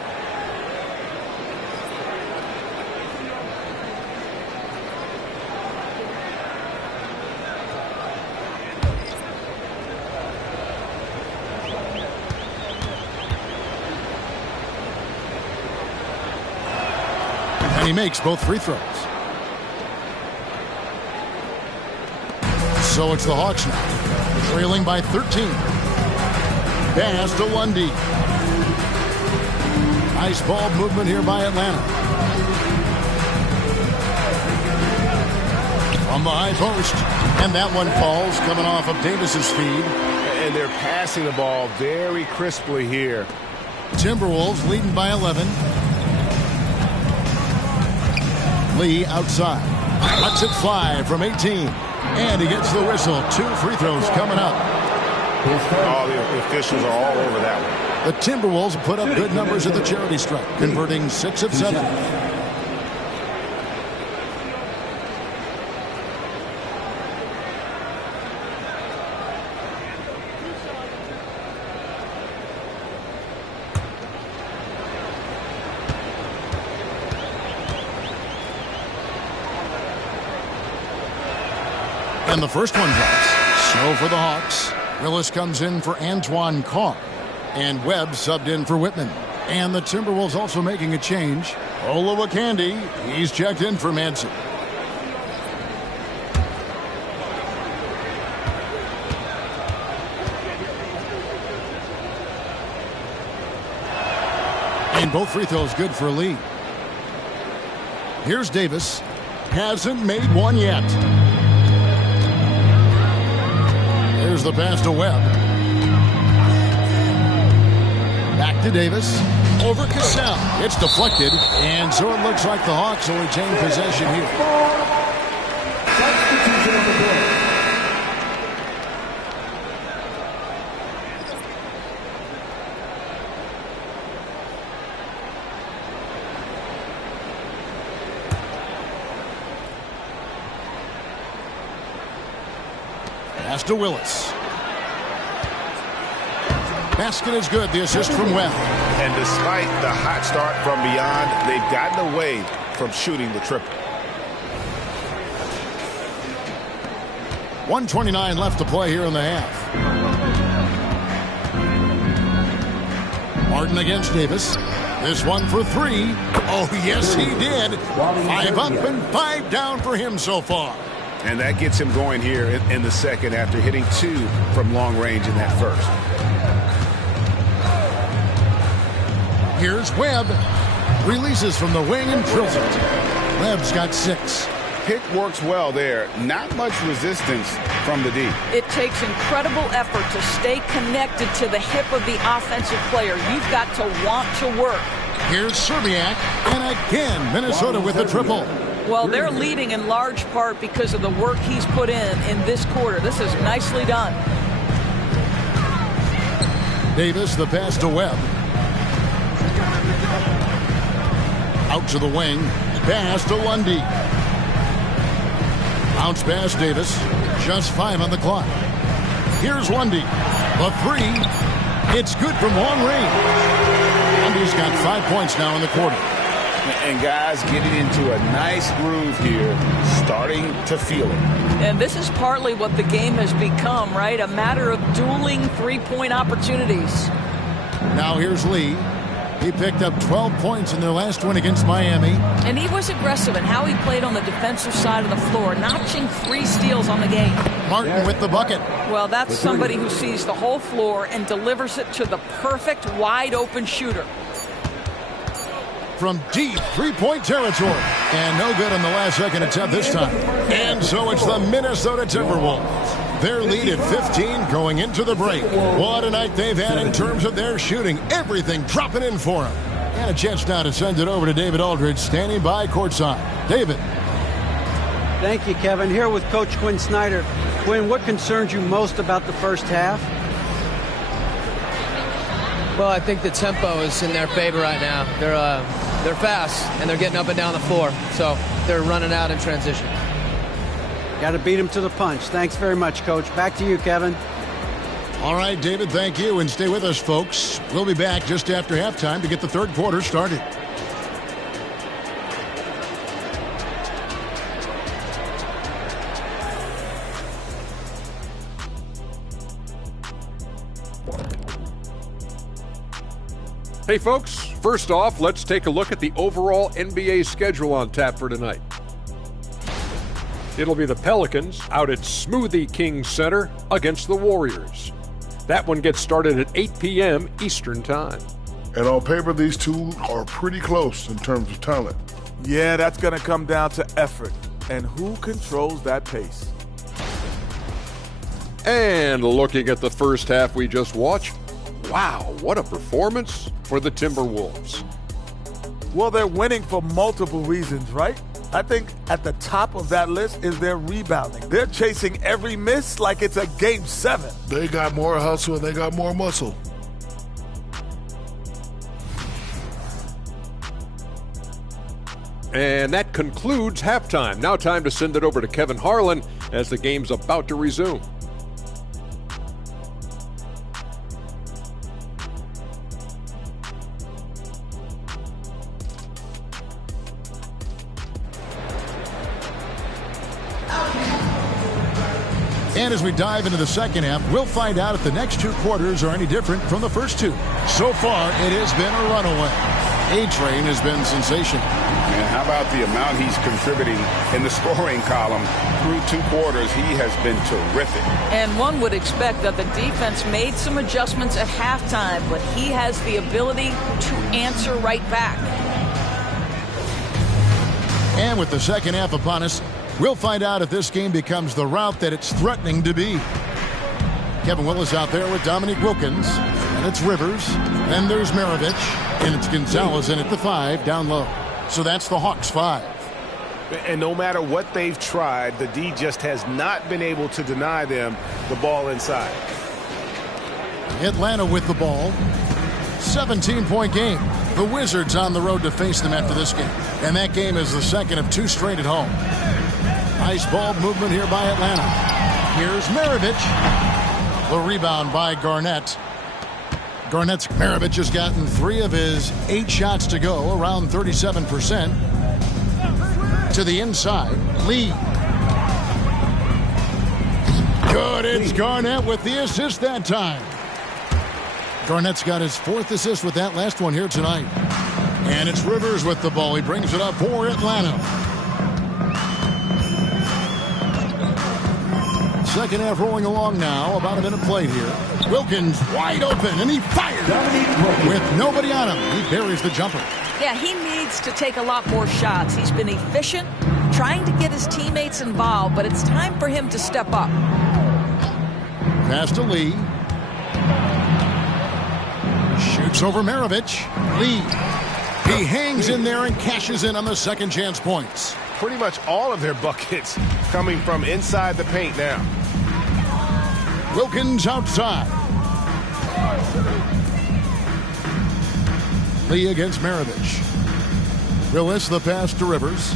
And he makes both free throws. So it's the Hawks now, trailing by 13. Pass to Lundy. Nice ball movement here by Atlanta. From the high post. And that one falls, coming off of Davis's feed. And they're passing the ball very crisply here. Timberwolves leading by 11. Lee outside. Lets it fly from 18. And he gets the whistle. 2 free throws coming up. All the officials are all over that one. The Timberwolves put up good numbers at the charity stripe, converting 6 of 7. And the first one drops. So for the Hawks. Willis comes in for Antoine Carr. And Webb subbed in for Whitman. And the Timberwolves also making a change. Olowokandi, he's checked in for Madsen. And both free throws good for Lee. Here's Davis. Hasn't made one yet. There's the pass to Webb. Back to Davis. Over Cassell. It's deflected. And so it looks like the Hawks will retain possession here. Pass to Willis. Basket is good. The assist from Webb. And despite the hot start from beyond, they've gotten away from shooting the triple. 1:29 left to play here in the half. Martin against Davis. This one for 3. Oh, yes, he did. 5 up and 5 down for him so far. And that gets him going here in the second after hitting 2 from long range in that first. Here's Webb. Releases from the wing and drills it. Webb's got 6. pick works well there. Not much resistance from the D. It takes incredible effort to stay connected to the hip of the offensive player. You've got to want to work. Here's Serbiak, and again, Minnesota with the triple. Well, they're leading in large part because of the work he's put in this quarter. This is nicely done. Davis, the pass to Webb. Out to the wing. Pass to Lundy. Bounce pass Davis. Just 5 on the clock. Here's Lundy. The 3. It's good from long range. Lundy's got 5 points now in the quarter. And guys getting into a nice groove here, starting to feel it. And this is partly what the game has become, right? A matter of dueling three-point opportunities. Now here's Lee. He picked up 12 points in their last win against Miami. And he was aggressive in how he played on the defensive side of the floor, notching 3 steals on the game. Martin with the bucket. Well, that's somebody who sees the whole floor and delivers it to the perfect wide-open shooter. From deep three-point territory. And no good on the last second attempt this time. And so it's the Minnesota Timberwolves. Their lead at 15 going into the break. What a night they've had in terms of their shooting. Everything dropping in for them. And a chance now to send it over to David Aldridge, standing by courtside. David. Thank you, Kevin. Here with Coach Quinn Snyder. Quinn, what concerns you most about the first half? Well, I think the tempo is in their favor right now. They're fast, and they're getting up and down the floor. So they're running out in transition. Got to beat them to the punch. Thanks very much, Coach. Back to you, Kevin. All right, David, thank you. And stay with us, folks. We'll be back just after halftime to get the third quarter started. Hey folks, first off, let's take a look at the overall NBA schedule on tap for tonight. It'll be the Pelicans out at Smoothie King Center against the Warriors. That one gets started at 8 p.m. Eastern Time. And on paper, these two are pretty close in terms of talent. Yeah, that's going to come down to effort and who controls that pace. And looking at the first half we just watched, wow, what a performance for the Timberwolves. Well, they're winning for multiple reasons, right? I think at the top of that list is their rebounding. They're chasing every miss like it's a Game 7. They got more hustle and they got more muscle. And that concludes halftime. Now time to send it over to Kevin Harlan as the game's about to resume. And as we dive into the second half, we'll find out if the next 2 quarters are any different from the first 2. So far, it has been a runaway. A-Train has been sensational. And how about the amount he's contributing in the scoring column through 2 quarters? He has been terrific. And one would expect that the defense made some adjustments at halftime, but he has the ability to answer right back. And with the second half upon us, we'll find out if this game becomes the route that it's threatening to be. Kevin Willis out there with Dominique Wilkins. And it's Rivers. Then there's Maravich. And it's Gonzalez in at the 5 down low. So that's the Hawks 5. And no matter what they've tried, the D just has not been able to deny them the ball inside. Atlanta with the ball. 17-point game. The Wizards on the road to face them after this game. And that game is the second of 2 straight at home. Nice ball movement here by Atlanta. Here's Maravich. The rebound by Garnett. Maravich has gotten 3 of his 8 shots to go, around 37%. To the inside, Lee. Good, it's Garnett with the assist that time. Garnett's got his 4th assist with that last one here tonight. And it's Rivers with the ball. He brings it up for Atlanta. Second half rolling along now. About a minute played here. Wilkins wide open, and he fires with nobody on him. He buries the jumper. Yeah, he needs to take a lot more shots. He's been efficient, trying to get his teammates involved, but it's time for him to step up. Pass to Lee. Shoots over Maravich. Lee. He hangs in there and cashes in on the second chance points. Pretty much all of their buckets coming from inside the paint now. Wilkins outside. Lee against Maravich. Willis the pass to Rivers.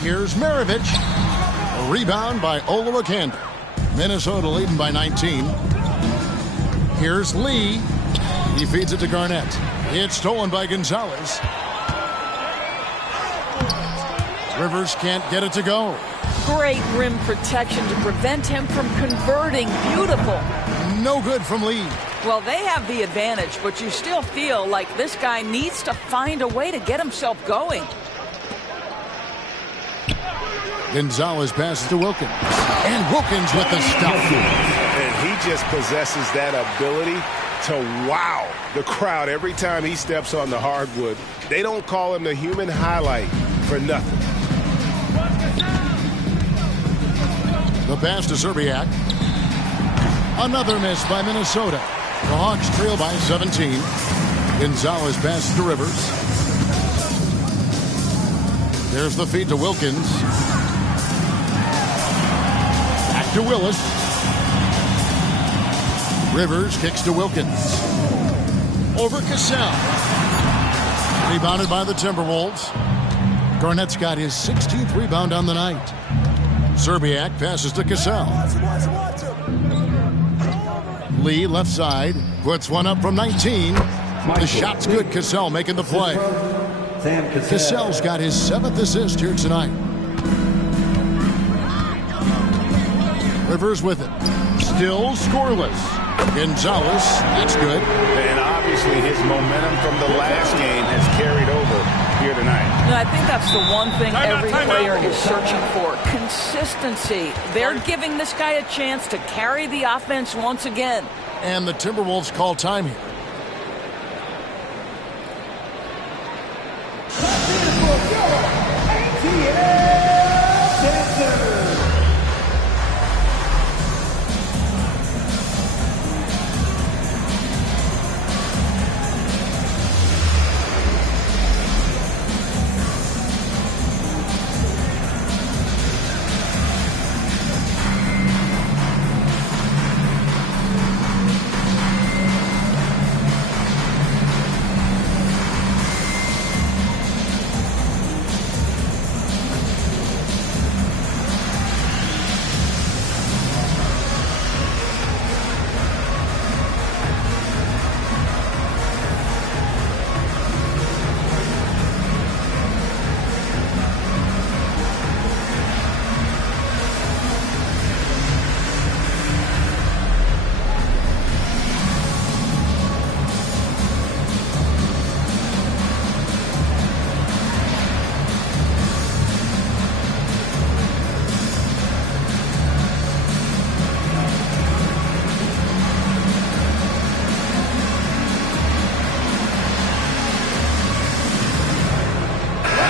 Here's Maravich. A rebound by Olowokandi. Minnesota leading by 19. Here's Lee. He feeds it to Garnett. It's stolen by Gonzalez. Rivers can't get it to go. Great rim protection to prevent him from converting. Beautiful. No good from Lee. Well, they have the advantage, but you still feel like this guy needs to find a way to get himself going. Gonzalez passes to Wilkins. And Wilkins with the stop. And he just possesses that ability to wow the crowd every time he steps on the hardwood. They don't call him the human highlight for nothing. The pass to Serbiak. Another miss by Minnesota. The Hawks trail by 17. Gonzalez passes to Rivers. There's the feed to Wilkins. Back to Willis. Rivers kicks to Wilkins. Over Cassell. Rebounded by the Timberwolves. Garnett's got his 16th rebound on the night. Serbiak passes to Cassell. Lee left side. Puts one up from 19. The shot's good. Cassell making the play. Cassell's got his 7th assist here tonight. Rivers with it. Still scoreless. Gonzalez, that's good. And obviously his momentum from the last game has carried over here tonight. And I think that's the one thing every player is searching for. Consistency. They're giving this guy a chance to carry the offense once again. And the Timberwolves call time here.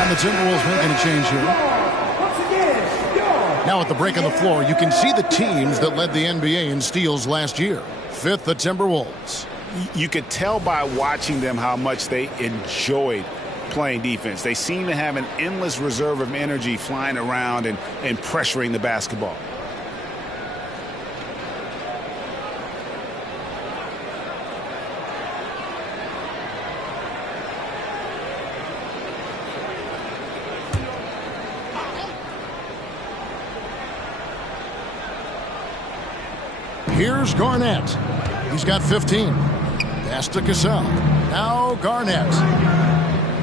The Timberwolves making a change here. Now at the break on the floor, you can see the teams that led the NBA in steals last year. 5th, the Timberwolves. You could tell by watching them how much they enjoyed playing defense. They seem to have an endless reserve of energy flying around and pressuring the basketball. Here's Garnett. He's got 15. Pass to Cassell. Now Garnett.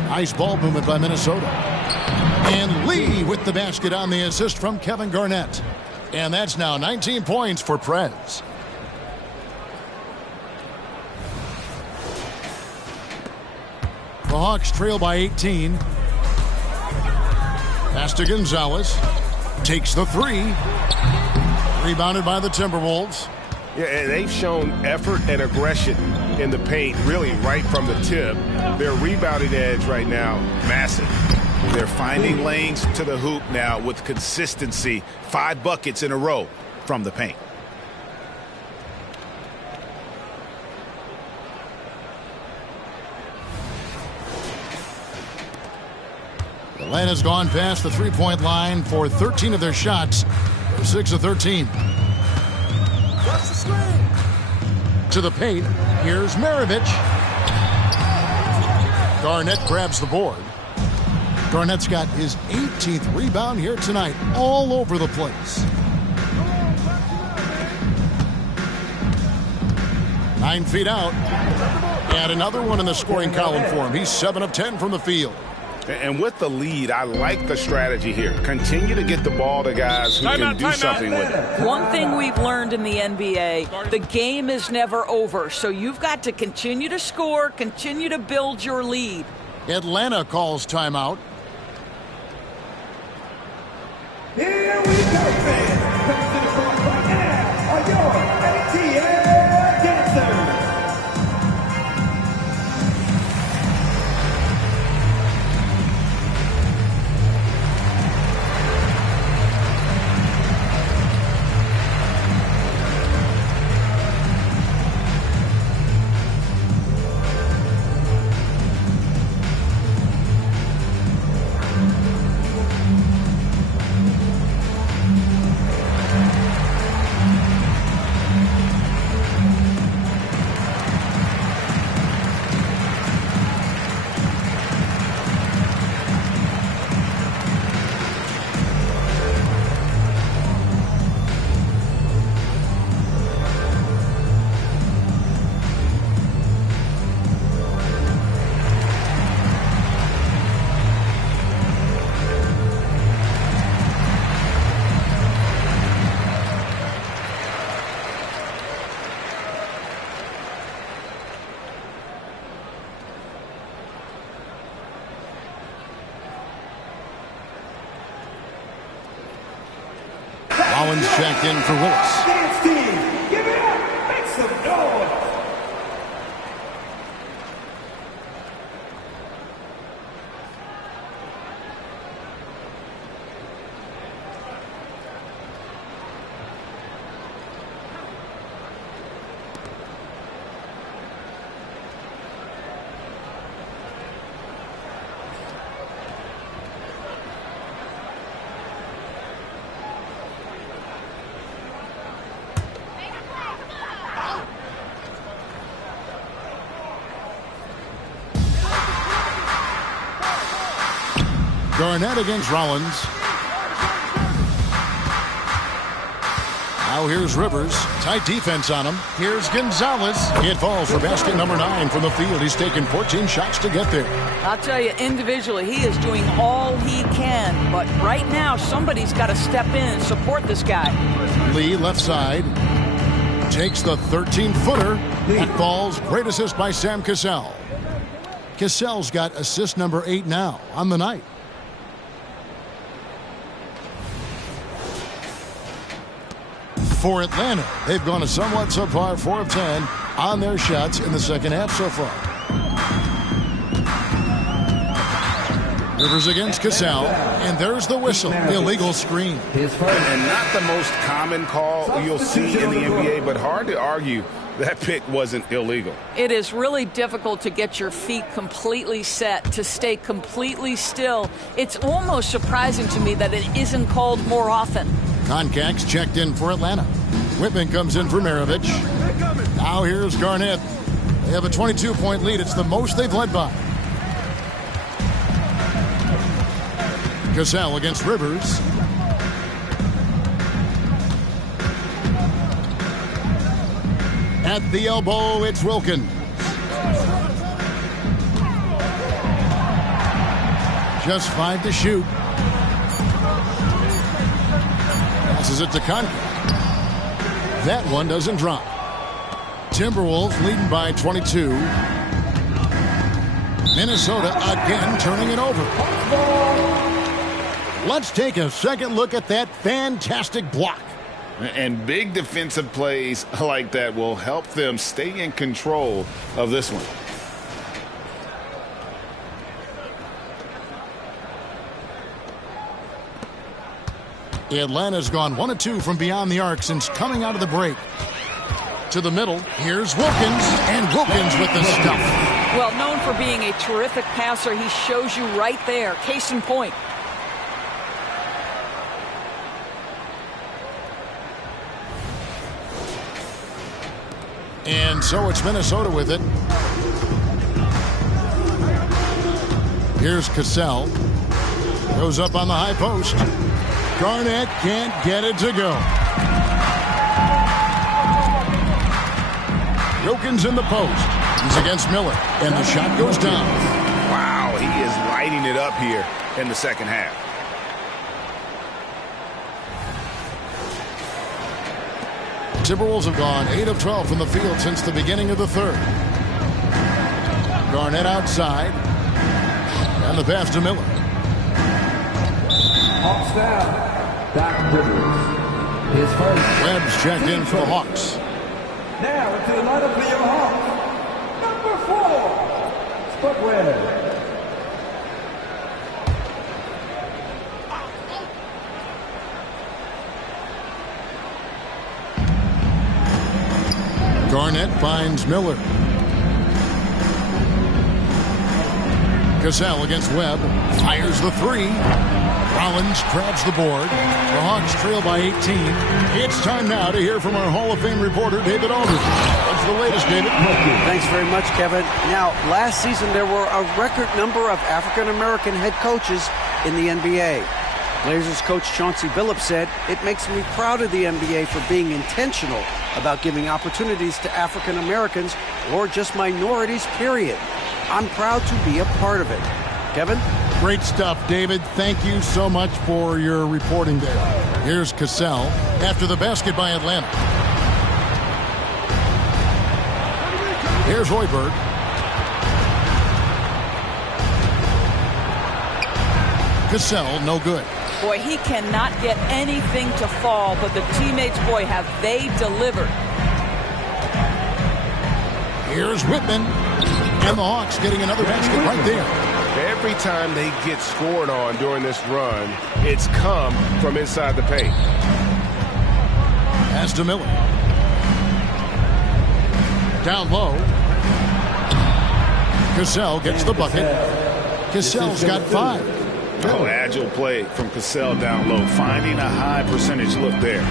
Nice ball movement by Minnesota. And Lee with the basket on the assist from Kevin Garnett. And that's now 19 points for Prez. The Hawks trail by 18. Pass to Gonzalez. Takes the three. Rebounded by the Timberwolves. Yeah, they've shown effort and aggression in the paint, really right from the tip. Their rebounding edge right now, massive. They're finding lanes to the hoop now with consistency. 5 buckets in a row from the paint. Atlanta's gone past the three-point line for 13 of their shots. They're 6 of 13. What's the screen? To the paint. Here's Maravich. Garnett grabs the board. Garnett's got his 18th rebound here tonight, all over the place. 9 feet out. And another one in the scoring column for him. He's 7 of 10 from the field. And with the lead, I like the strategy here. Continue to get the ball to guys who can do something with it. One thing we've learned in the NBA, the game is never over. So you've got to continue to score, continue to build your lead. Atlanta calls timeout. Here we go, fans. Coming to the court right now are your ATL dancers. Rollins checked in for Willis. Dance team, give it up. Make some noise. Garnett against Rollins. Now here's Rivers. Tight defense on him. Here's Gonzalez. It falls for basket number 9 from the field. He's taken 14 shots to get there. I'll tell you, individually, he is doing all he can. But right now, somebody's got to step in and support this guy. Lee, left side. Takes the 13-footer. That falls. Great assist by Sam Cassell. Cassell's got assist number 8 now on the night. For Atlanta, they've gone a somewhat subpar 4 of 10 on their shots in the second half so far. Rivers against Cassell, and there's the whistle. Illegal screen. And not the most common call you'll see in the NBA, but hard to argue that pick wasn't illegal. It is really difficult to get your feet completely set, to stay completely still. It's almost surprising to me that it isn't called more often. Concax checked in for Atlanta. Whitman comes in for Maravich. Now here's Garnett. They have a 22-point lead. It's the most they've led by. Cassell against Rivers. At the elbow, it's Wilkins. Just 5 to shoot. Passes it to Concax. That one doesn't drop. Timberwolves leading by 22. Minnesota again turning it over. Let's take a second look at that fantastic block. And big defensive plays like that will help them stay in control of this one. Atlanta's gone 1 of 2 from beyond the arc since coming out of the break. To the middle, here's Wilkins, and Wilkins with the stuff. Well, known for being a terrific passer, he shows you right there. Case in point. And so it's Minnesota with it. Here's Cassell. Goes up on the high post. Garnett can't get it to go. Wilkins in the post. He's against Miller. And the shot goes down. Wow, he is lighting it up here in the second half. Timberwolves have gone 8 of 12 from the field since the beginning of the third. Garnett outside. And the pass to Miller. Hawks down. Doc Rivers. His first. Webb's checked in for the Hawks. Now into the lineup for your Hawks. Number 4. Spud Webb. Garnett finds Miller. Cassell against Webb. Fires the three. Rollins grabs the board. The Hawks trail by 18. It's time now to hear from our Hall of Fame reporter, David Aldridge. What's the latest, David? Thanks very much, Kevin. Now, last season there were a record number of African-American head coaches in the NBA. Blazers coach Chauncey Billups said, "It makes me proud of the NBA for being intentional about giving opportunities to African Americans or just minorities, period. I'm proud to be a part of it." Kevin? Great stuff, David. Thank you so much for your reporting there. Here's Cassell after the basket by Atlanta. Here's Hoiberg. Cassell, no good. Boy, he cannot get anything to fall, but the teammates, boy, have they delivered. Here's Whitman. And the Hawks getting another basket right there. Every time they get scored on during this run, it's come from inside the paint. Pass to Miller. Down low. Cassell gets the bucket. Cassell's got 5. Oh, agile play from Cassell down low, finding a high percentage look there.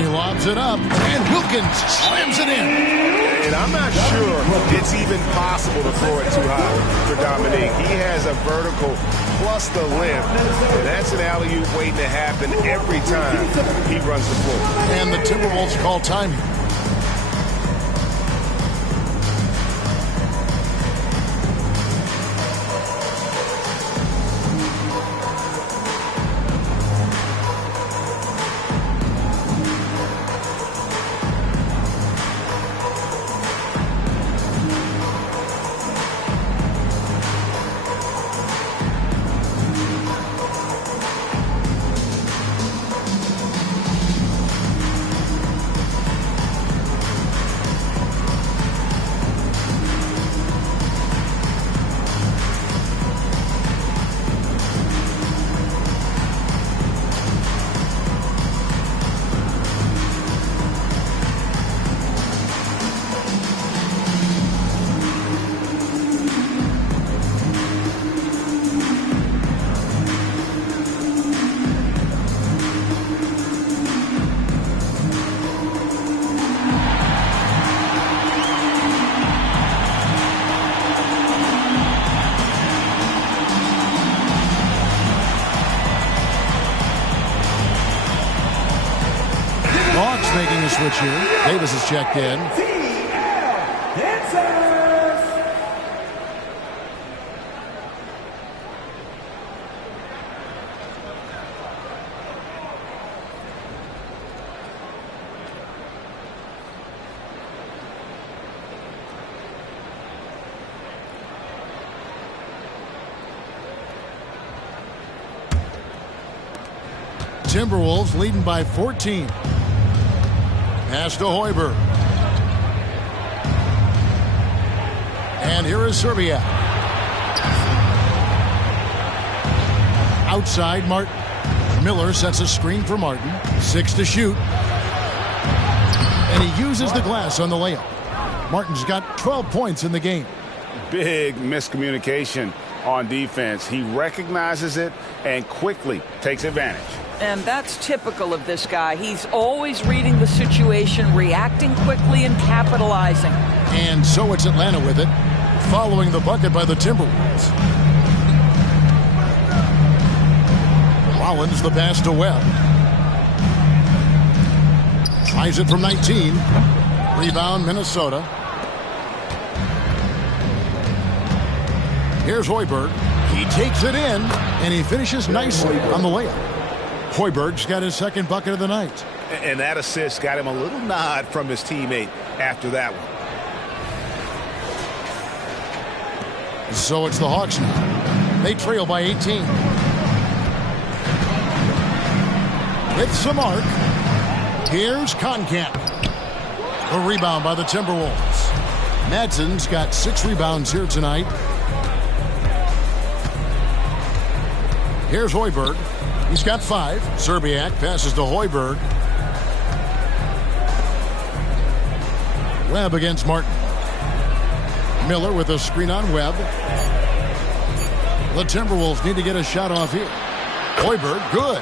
He lobs it up, and Wilkins slams it in. And I'm not sure it's even possible to throw it too high for Dominique. He has a vertical plus the length. That's an alley-oop waiting to happen every time he runs the floor. And the Timberwolves call time. Making a switch here. Davis is checked in. Timberwolves leading by 14. Pass to Hoiberg. And here is Serbiak. Outside, Martin. Miller sets a screen for Martin. 6 to shoot. And he uses the glass on the layup. Martin's got 12 points in the game. Big miscommunication on defense. He recognizes it and quickly takes advantage. And that's typical of this guy. He's always reading the situation, reacting quickly, and capitalizing. And so it's Atlanta with it, following the bucket by the Timberwolves. Rollins the pass to Webb. Tries it from 19. Rebound, Minnesota. Here's Hoiberg. He takes it in, and he finishes nicely on the layup. Hoiberg's got his second bucket of the night. And that assist got him a little nod from his teammate after that one. So it's the Hawks now. They trail by 18. With some arc, here's Conkamp. A rebound by the Timberwolves. Madsen's got 6 rebounds here tonight. Here's Hoiberg. He's got 5. Serbiak passes to Hoiberg. Webb against Martin. Miller with a screen on Webb. The Timberwolves need to get a shot off here. Hoiberg, good.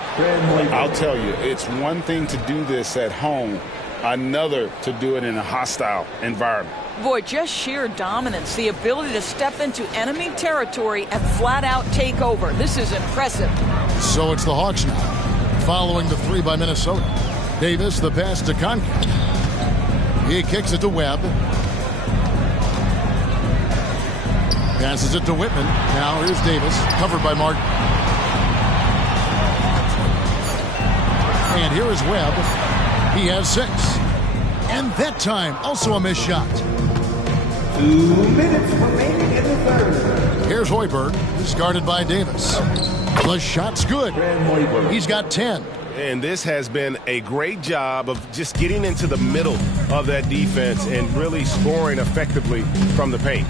I'll tell you, it's one thing to do this at home, another to do it in a hostile environment. Boy, just sheer dominance, the ability to step into enemy territory and flat out take over. This is impressive. So it's the Hawks now, following the 3 by Minnesota. Davis, the pass to Conkamp. He kicks it to Webb. Passes it to Whitman. Now here's Davis, covered by Martin. And here is Webb. He has 6. And that time, also a missed shot. 2 minutes remaining in the third. Here's Hoiberg, who's guarded by Davis. The shot's good. He's got 10. And this has been a great job of just getting into the middle of that defense and really scoring effectively from the paint.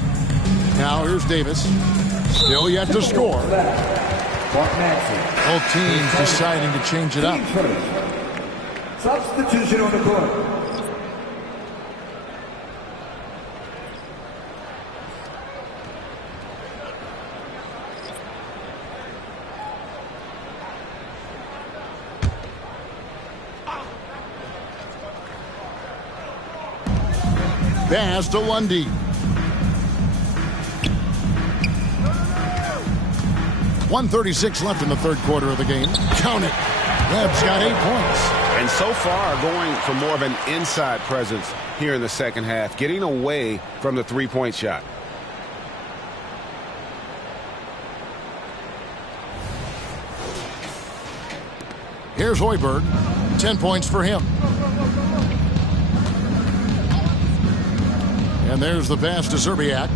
Now here's Davis. Still yet to score. Both teams deciding to change it up. Substitution on the court. Pass to Lundy. .136 left in the third quarter of the game. Count it. Webb's got 8 points. And so far going for more of an inside presence here in the second half, getting away from the three-point shot. Here's Hoiberg. 10 points for him. And there's the pass to Serbiak.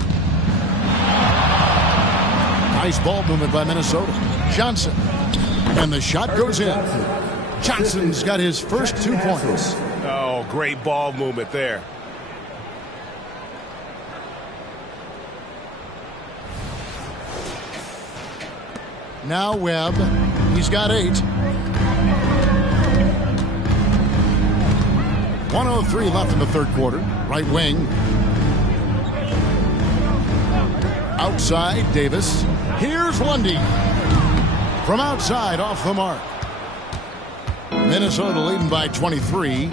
Nice ball movement by Minnesota. Johnson. And the shot goes in. Johnson's got his first 2 points. Oh, great ball movement there. Now Webb. He's got 8. 1:03 left in the third quarter. Right wing. Outside, Davis. Here's Lundy. From outside, off the mark. Minnesota leading by 23.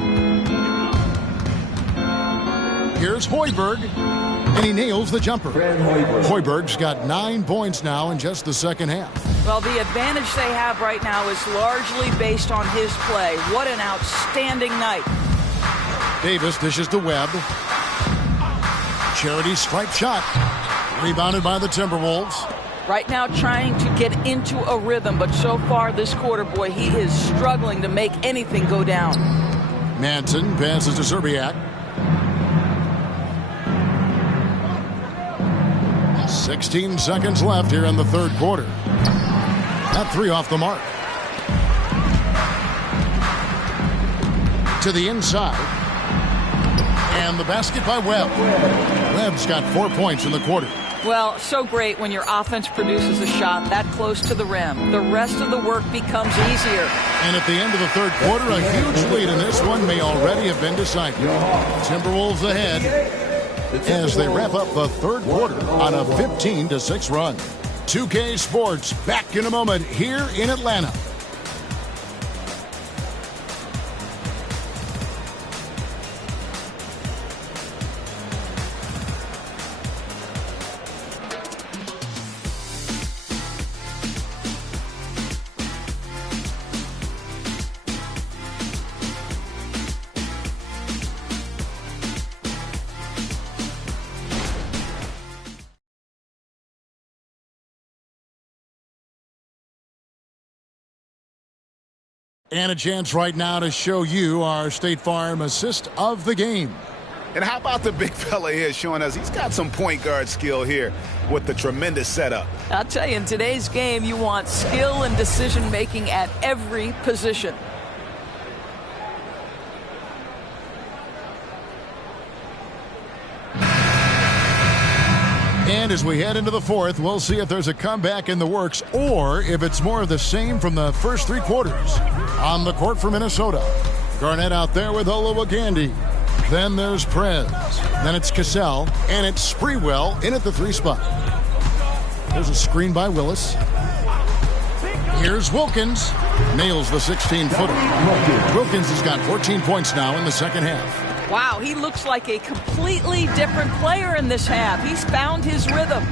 Here's Hoiberg. And he nails the jumper. Hoiberg's got 9 points now in just the second half. Well, the advantage they have right now is largely based on his play. What an outstanding night. Davis dishes to Webb. Charity stripe shot. Rebounded by the Timberwolves. Right now trying to get into a rhythm, but so far this quarter, boy, he is struggling to make anything go down. Madsen passes to Serbiak. 16 seconds left here in the third quarter. That 3 off the mark. to the inside. And the basket by Webb. Webb's got 4 points in the quarter. Well, so great when your offense produces a shot that close to the rim. The rest of the work becomes easier. And at the end of the third quarter, a huge lead in this one may already have been decided. Timberwolves ahead as they wrap up the third quarter on a 15-6 run. 2K Sports back in a moment here in Atlanta. And a chance right now to show you our State Farm assist of the game. And how about the big fella here showing us he's got some point guard skill here with the tremendous setup. I'll tell you, in today's game, you want skill and decision-making at every position. And as we head into the fourth, we'll see if there's a comeback in the works or if it's more of the same from the first three quarters. On the court for Minnesota, Garnett out there with Olowokandi. Then there's Prez. Then it's Cassell. And it's Sprewell in at the 3 spot. There's a screen by Willis. Here's Wilkins. Nails the 16-footer. Wilkins has got 14 points now in the second half. Wow, he looks like a completely different player in this half. He's found his rhythm.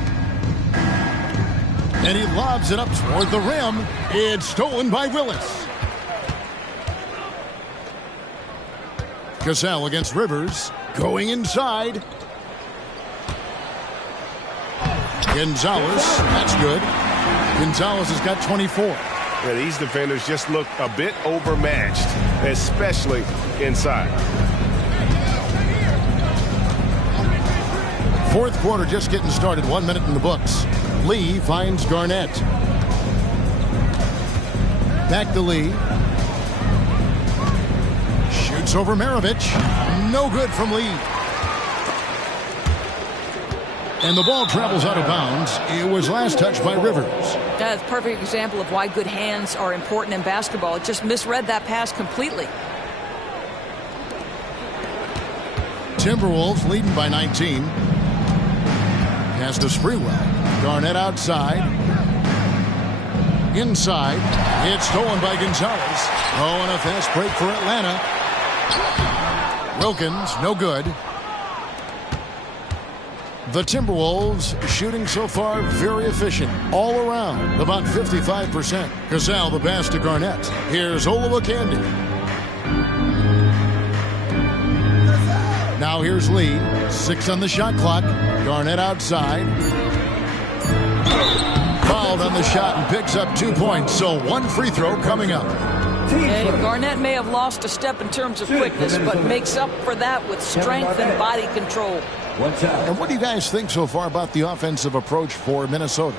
And he lobs it up toward the rim. It's stolen by Willis. Cassell against Rivers. Going inside. Gonzalez. That's good. Gonzalez has got 24. Yeah, these defenders just look a bit overmatched, especially inside. Fourth quarter just getting started. 1 minute in the books. Lee finds Garnett. Back to Lee. Shoots over Maravich. No good from Lee. And the ball travels out of bounds. It was last touched by Rivers. That's a perfect example of why good hands are important in basketball. It just misread that pass completely. Timberwolves leading by 19. Pass to Sprewell. Garnett outside. Inside. It's stolen by Gonzalez. Oh, and a fast break for Atlanta. Wilkins, no good. The Timberwolves shooting so far very efficient. All around, about 55%. Cassell the pass to Garnett. Here's Olowokandi. Now here's Lee. 6 on the shot clock. Garnett outside. Fouled on the shot and picks up 2 points. So 1 free throw coming up. Yeah, Garnett may have lost a step in terms of quickness, but makes up for that with strength and body control. And what do you guys think so far about the offensive approach for Minnesota?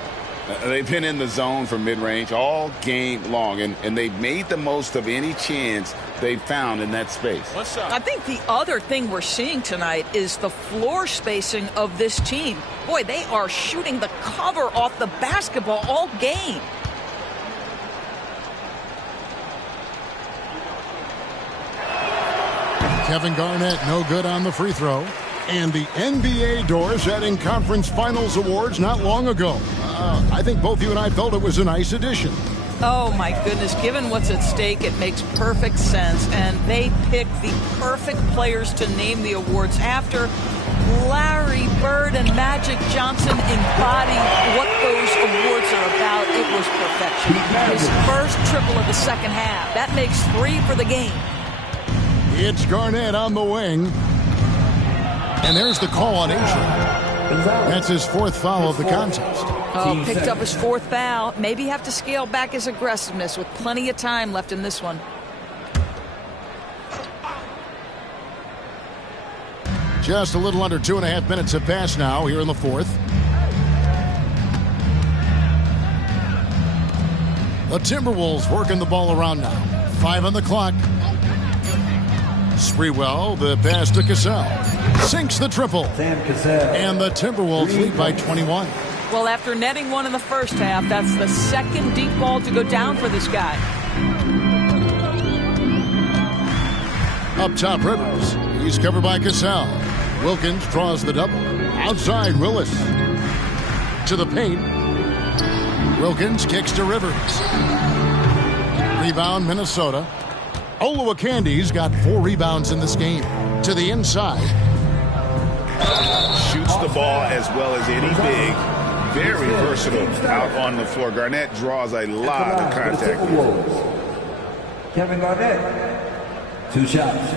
They've been in the zone for mid-range all game long, and they've made the most of any chance they've found in that space. I think the other thing we're seeing tonight is the floor spacing of this team. Boy, they are shooting the cover off the basketball all game. Kevin Garnett, no good on the free throw. And the NBA doors adding conference finals awards not long ago. I think both you and I felt it was a nice addition. Oh, my goodness. Given what's at stake, it makes perfect sense. And they picked the perfect players to name the awards after. Larry Bird and Magic Johnson embody what those awards are about. It was perfection. His first triple of the second half. That makes 3 for the game. It's Garnett on the wing. And there's the call on Asia. That's his 4th foul of the contest. Oh, picked up his 4th foul. Maybe have to scale back his aggressiveness with plenty of time left in this one. Just a little under 2.5 minutes have passed now here in the 4th. The Timberwolves working the ball around now. 5 on the clock. Sprewell, the pass to Cassell. Sinks the triple. And the Timberwolves lead by 21. Well, after netting one in the first half, that's the second deep ball to go down for this guy. Up top, Rivers. He's covered by Cassell. Wilkins draws the double. Outside, Willis. To the paint. Wilkins kicks to Rivers. Rebound, Minnesota. Oluwakandi's got 4 rebounds in this game. To the inside. Shoots the ball as well as any big. Very versatile out on the floor. Garnett draws a lot of contact. Kevin Garnett, 2 shots.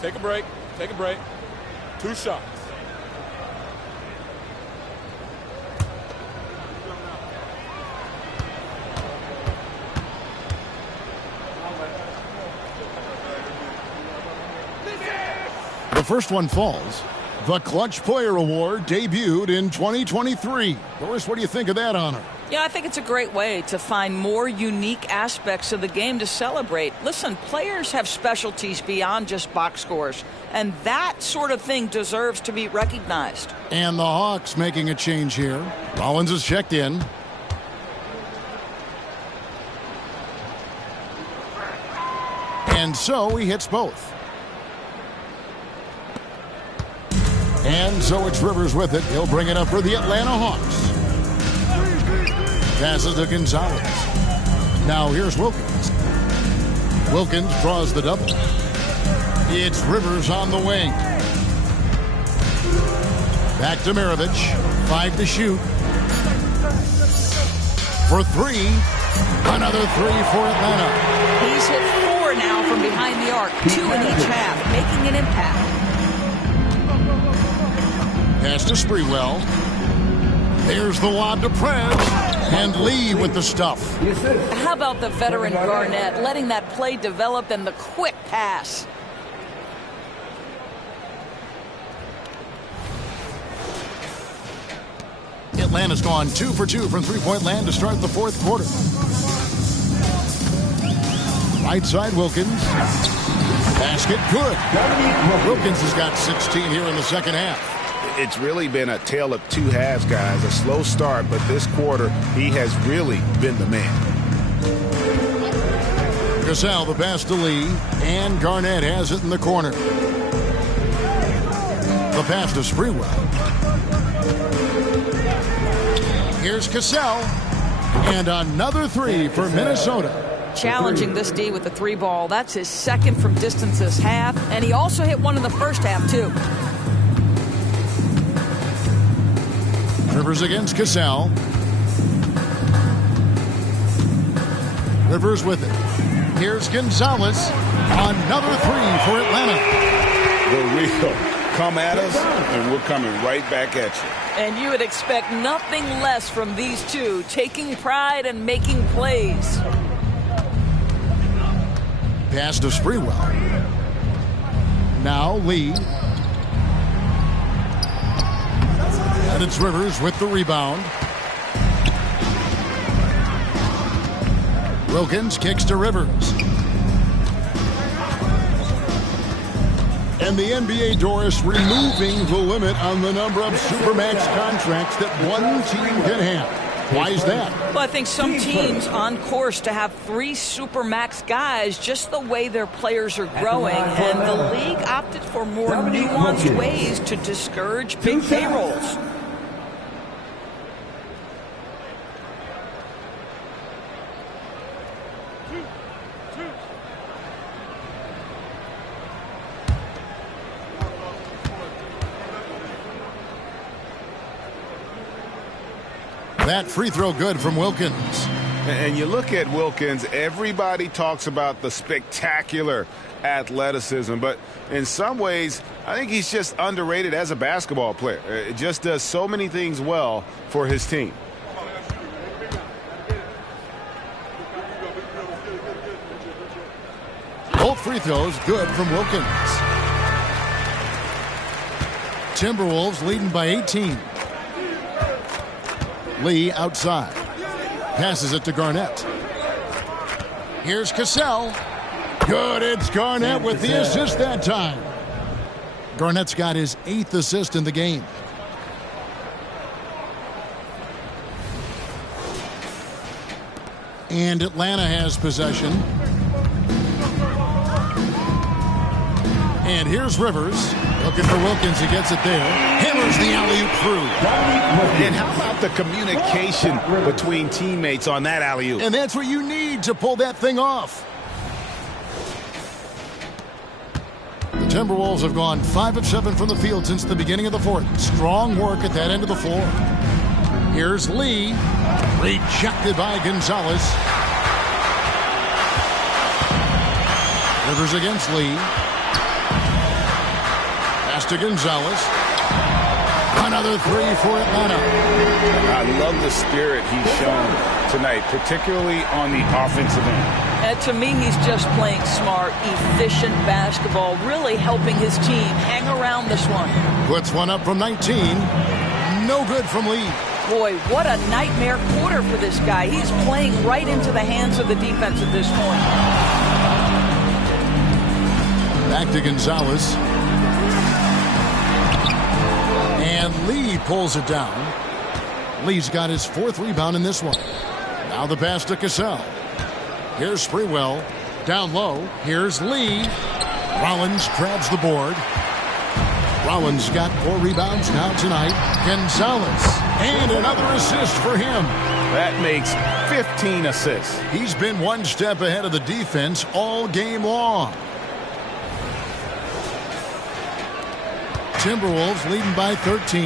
Take a break. Take a break. 2 shots. The first one falls. The Clutch Player Award debuted in 2023. Doris, what do you think of that honor? Yeah, I think it's a great way to find more unique aspects of the game to celebrate. Listen, players have specialties beyond just box scores, and that sort of thing deserves to be recognized. And the Hawks making a change here. Rollins is checked in. And so he hits both. And so it's Rivers with it. He'll bring it up for the Atlanta Hawks. Passes to Gonzalez. Now here's Wilkins. Wilkins draws the double. It's Rivers on the wing. Back to Maravich. 5 to shoot. For 3. Another 3 for Atlanta. He's hit 4 now from behind the arc. 2 in each half, making an impact. Pass to Sprewell. There's the lob to Prez. And Lee with the stuff. How about the veteran Garnett letting that play develop and the quick pass? Atlanta's gone 2 for 2 from three-point land to start the fourth quarter. Right side, Wilkins. Basket good. Wilkins has got 16 here in the second half. It's really been a tale of 2 halves, guys. A slow start, but this quarter, he has really been the man. Cassell, the pass to Lee, and Garnett has it in the corner. The pass to Sprewell. Here's Cassell, and another 3 for Minnesota. Challenging this D with the 3 ball. That's his second from distance this half, and he also hit one in the first half, too. Rivers against Cassell. Rivers with it. Here's Gonzalez. Another 3 for Atlanta. The real come at us, and we're coming right back at you. And you would expect nothing less from these two, taking pride and making plays. Pass to Sprewell. Now Lee. And it's Rivers with the rebound. Wilkins kicks to Rivers. And the NBA, Doris, removing the limit on the number of Supermax contracts that one team can have. Why is that? Well, I think some teams on course to have 3 Supermax guys, just the way their players are growing, and the league opted for more nuanced ways to discourage big payrolls. That free throw good from Wilkins. And you look at Wilkins, everybody talks about the spectacular athleticism, but in some ways, I think he's just underrated as a basketball player. It just does so many things well for his team. Both free throws good from Wilkins. Timberwolves leading by 18. Lee outside. Passes it to Garnett. Here's Cassell. Good, it's Garnett with the assist that time. Garnett's got his 8th assist in the game. And Atlanta has possession. And here's Rivers. Looking for Wilkins. He gets it there. Hammers the alley-oop through. And how about the communication between teammates on that alley-oop? And that's what you need to pull that thing off. The Timberwolves have gone 5 of 7 from the field since the beginning of the fourth. Strong work at that end of the floor. Here's Lee. Rejected by Gonzalez. Rivers against Lee. Pass to Gonzalez. Another 3 for Atlanta. I love the spirit he's shown tonight, particularly on the offensive end. And to me, he's just playing smart, efficient basketball, really helping his team hang around this one. Puts one up from 19. No good from Lee. Boy, what a nightmare quarter for this guy. He's playing right into the hands of the defense at this point. Back to Gonzalez. And Lee pulls it down. Lee's got his 4th rebound in this one. Now the pass to Cassell. Here's Sprewell. Down low. Here's Lee. Rollins grabs the board. Rollins got 4 rebounds now tonight. Gonzalez. And another assist for him. That makes 15 assists. He's been one step ahead of the defense all game long. Timberwolves leading by 13.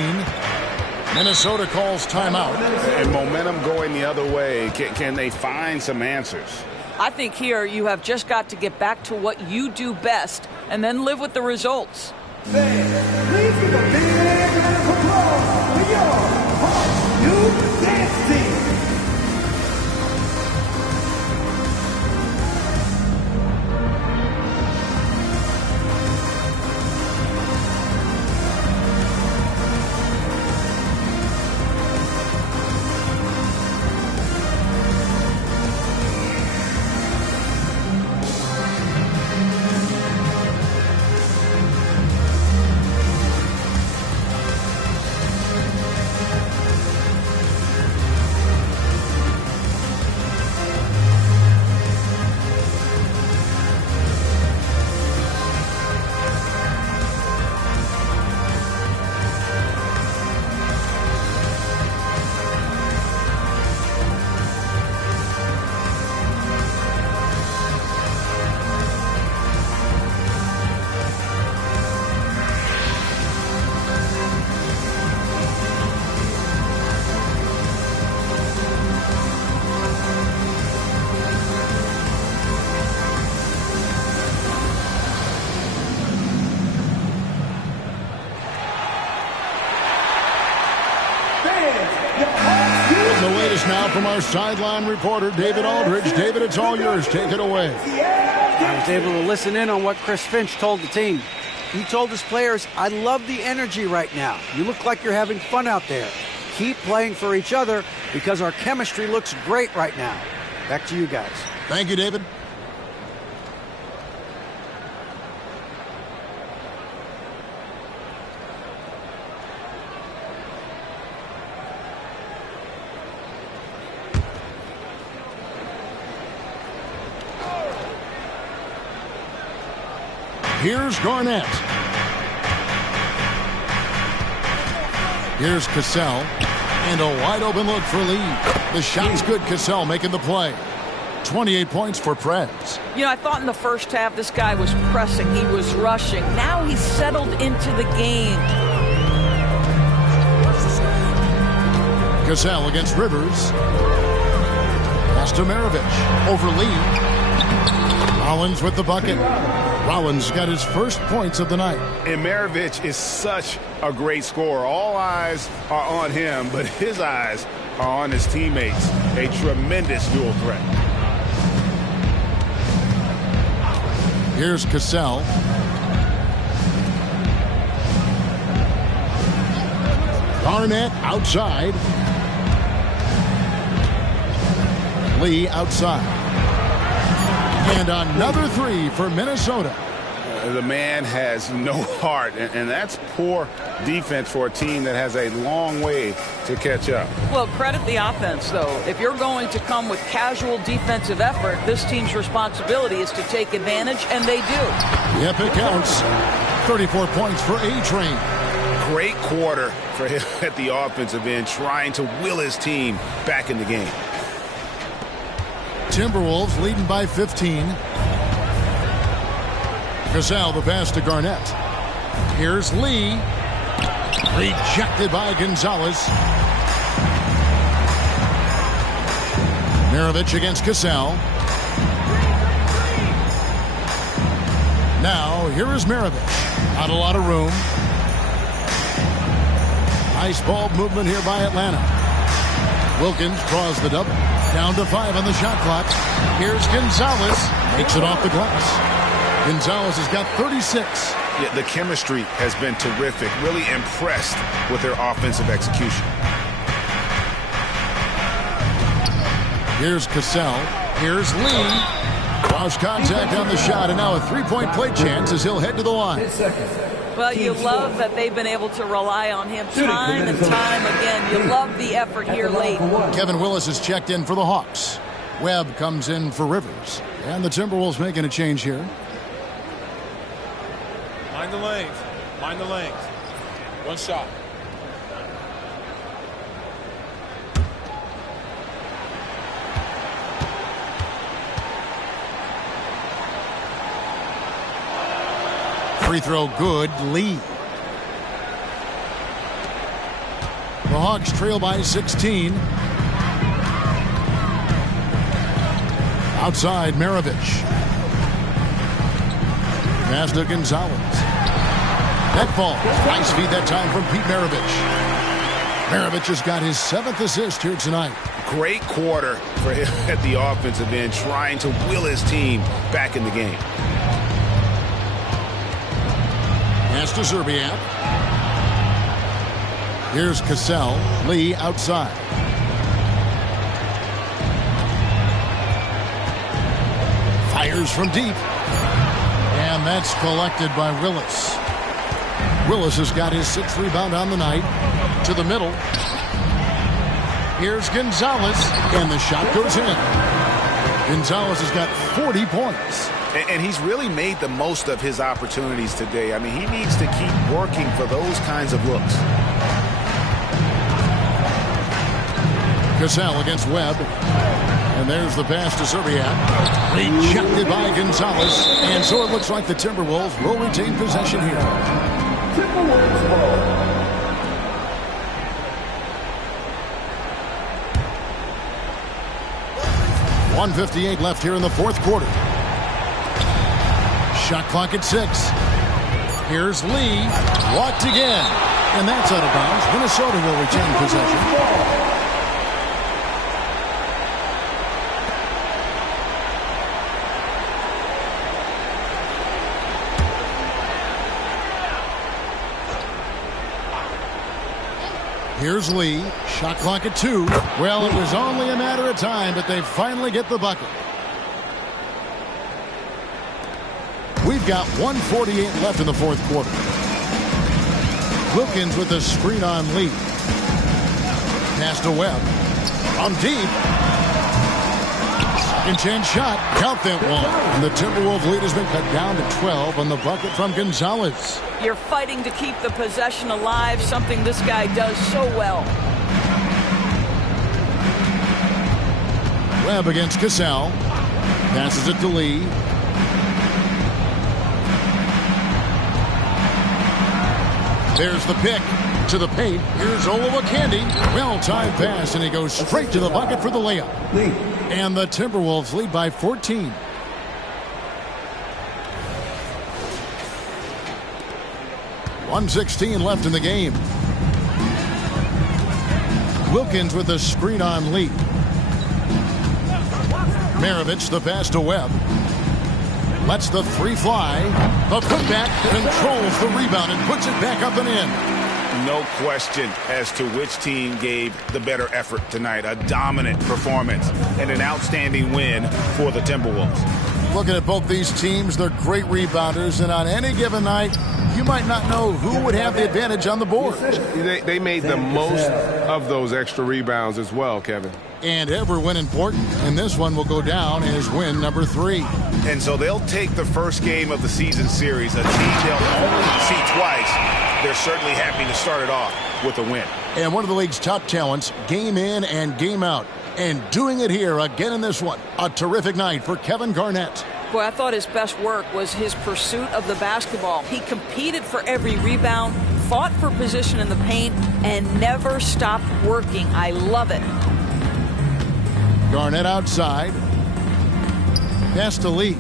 Minnesota calls timeout. And momentum going the other way. Can they find some answers? I think here you have just got to get back to what you do best and then live with the results. Fans, please give a big round of applause for your hot new dance team. The latest now from our sideline reporter, David Aldridge. David, it's all yours. Take it away. I was able to listen in on what Chris Finch told the team. He told his players, I love the energy right now. You look like you're having fun out there. Keep playing for each other because our chemistry looks great right now. Back to you guys. Thank you, David. Here's Garnett. Here's Cassell. And a wide open look for Lee. The shot's good. Cassell making the play. 28 points for Preds. You know, I thought in the first half this guy was pressing. He was rushing. Now he's settled into the game. Cassell against Rivers. Pass to Maravich. Over Lee. Rollins with the bucket. Rollins got his first points of the night. And Maravich is such a great scorer. All eyes are on him, but his eyes are on his teammates. A tremendous dual threat. Here's Cassell. Garnett outside. Lee outside. And another three for Minnesota. The man has no heart, and that's poor defense for a team that has a long way to catch up. Well, credit the offense, though. If you're going to come with casual defensive effort, this team's responsibility is to take advantage, and they do. Yep, it counts. 34 points for A-Train. Great quarter for him at the offensive end, trying to will his team back in the game. Timberwolves leading by 15. Cassell, the pass to Garnett. Here's Lee. Rejected by Gonzalez. Maravich against Cassell. Now, here is Maravich. Not a lot of room. Nice ball movement here by Atlanta. Wilkins draws the double. Down to 5 on the shot clock. Here's Gonzalez. Makes it off the glass. Gonzalez has got 36. Yeah, the chemistry has been terrific. Really impressed with their offensive execution. Here's Cassell. Here's Lee. Lost contact on the shot, and now a three-point play chance as he'll head to the line. Well, you love that they've been able to rely on him time and time again. You love the effort here late. Kevin Willis is checked in for the Hawks. Webb comes in for Rivers. And the Timberwolves making a change here. Mind the lanes. Mind the lanes. One shot. Free throw good. Lee. The Hawks trail by 16. Outside, Maravich. Pass to Gonzalez. That ball. Nice feed that time from Pete Maravich. Maravich has got his 7th assist here tonight. Great quarter for him at the offensive end, trying to will his team back in the game. Pass to Zerbiak. Here's Cassell. Lee outside. Fires from deep. And that's collected by Willis. Willis has got his 6th rebound on the night. To the middle. Here's Gonzalez. And the shot goes in. Gonzalez has got 40 points. And he's really made the most of his opportunities today. I mean, he needs to keep working for those kinds of looks. Cassell against Webb. And there's the pass to Zerbiak. Rejected by Gonzalez. And so it looks like the Timberwolves will retain possession here. Timberwolves ball. 1:58 left here in the 4th quarter. Shot clock at 6. Here's Lee. Walked again. And that's out of bounds. Minnesota will retain possession. Here's Lee. Shot clock at 2. Well, it was only a matter of time, but they finally get the bucket. We've got 1:48 left in the 4th quarter. Wilkins with a screen on Lee. Pass to Webb. On deep. Second chance shot. Count that one. And the Timberwolves lead has been cut down to 12 on the bucket from Gonzalez. You're fighting to keep the possession alive, something this guy does so well. Webb against Cassell. Passes it to Lee. There's the pick to the paint. Here's Olowokandi. Well-timed pass, and he goes straight to the bucket for the layup. And the Timberwolves lead by 14. .116 left in the game. Wilkins with a screen on Lee. Maravich, the pass to Webb. Lets the three fly. The putback controls the rebound and puts it back up and in. no question as to which team gave the better effort tonight. A dominant performance and an outstanding win for the Timberwolves. Looking at both these teams, they're great rebounders, and on any given night, you might not know who would have the advantage on the board. They made the most of those extra rebounds as well, Kevin. And every win important, and this one will go down as win number 3. And so they'll take the first game of the season series, a team they'll only see twice. They're certainly happy to start it off with a win. And one of the league's top talents, game in and game out. And doing it here again in this one. A terrific night for Kevin Garnett. Boy, I thought his best work was his pursuit of the basketball. He competed for every rebound, fought for position in the paint, and never stopped working. I love it. Garnett outside. Pass to Lee.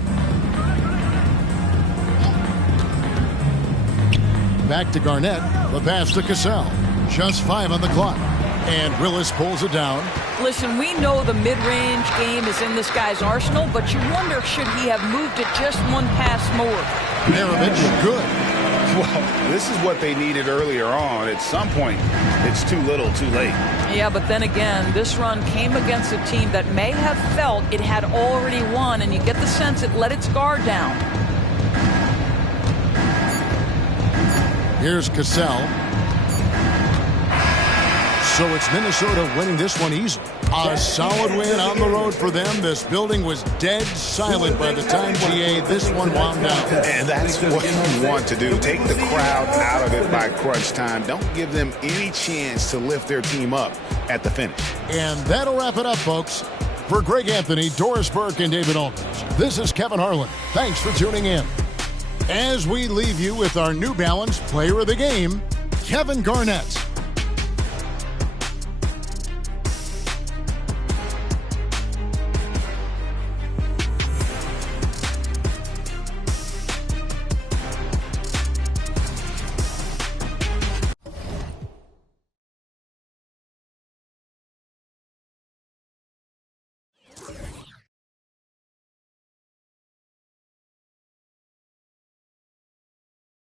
Back to Garnett. The pass to Cassell. Just 5 on the clock. And Willis pulls it down. Listen, we know the mid-range game is in this guy's arsenal, but you wonder, should he have moved it just one pass more? Maravich, good. Well, this is what they needed earlier on. At some point, it's too little, too late. Yeah, but then again, this run came against a team that may have felt it had already won, and you get the sense it let its guard down. Here's Cassell. So it's Minnesota winning this one easily. A solid win on the road for them. This building was dead silent by the time, GA, this one wound down. And that's what you want to do. Take the crowd out of it by crunch time. Don't give them any chance to lift their team up at the finish. And that'll wrap it up, folks. For Greg Anthony, Doris Burke, and David Aldridge, this is Kevin Harlan. Thanks for tuning in. As we leave you with our New Balance Player of the Game, Kevin Garnett.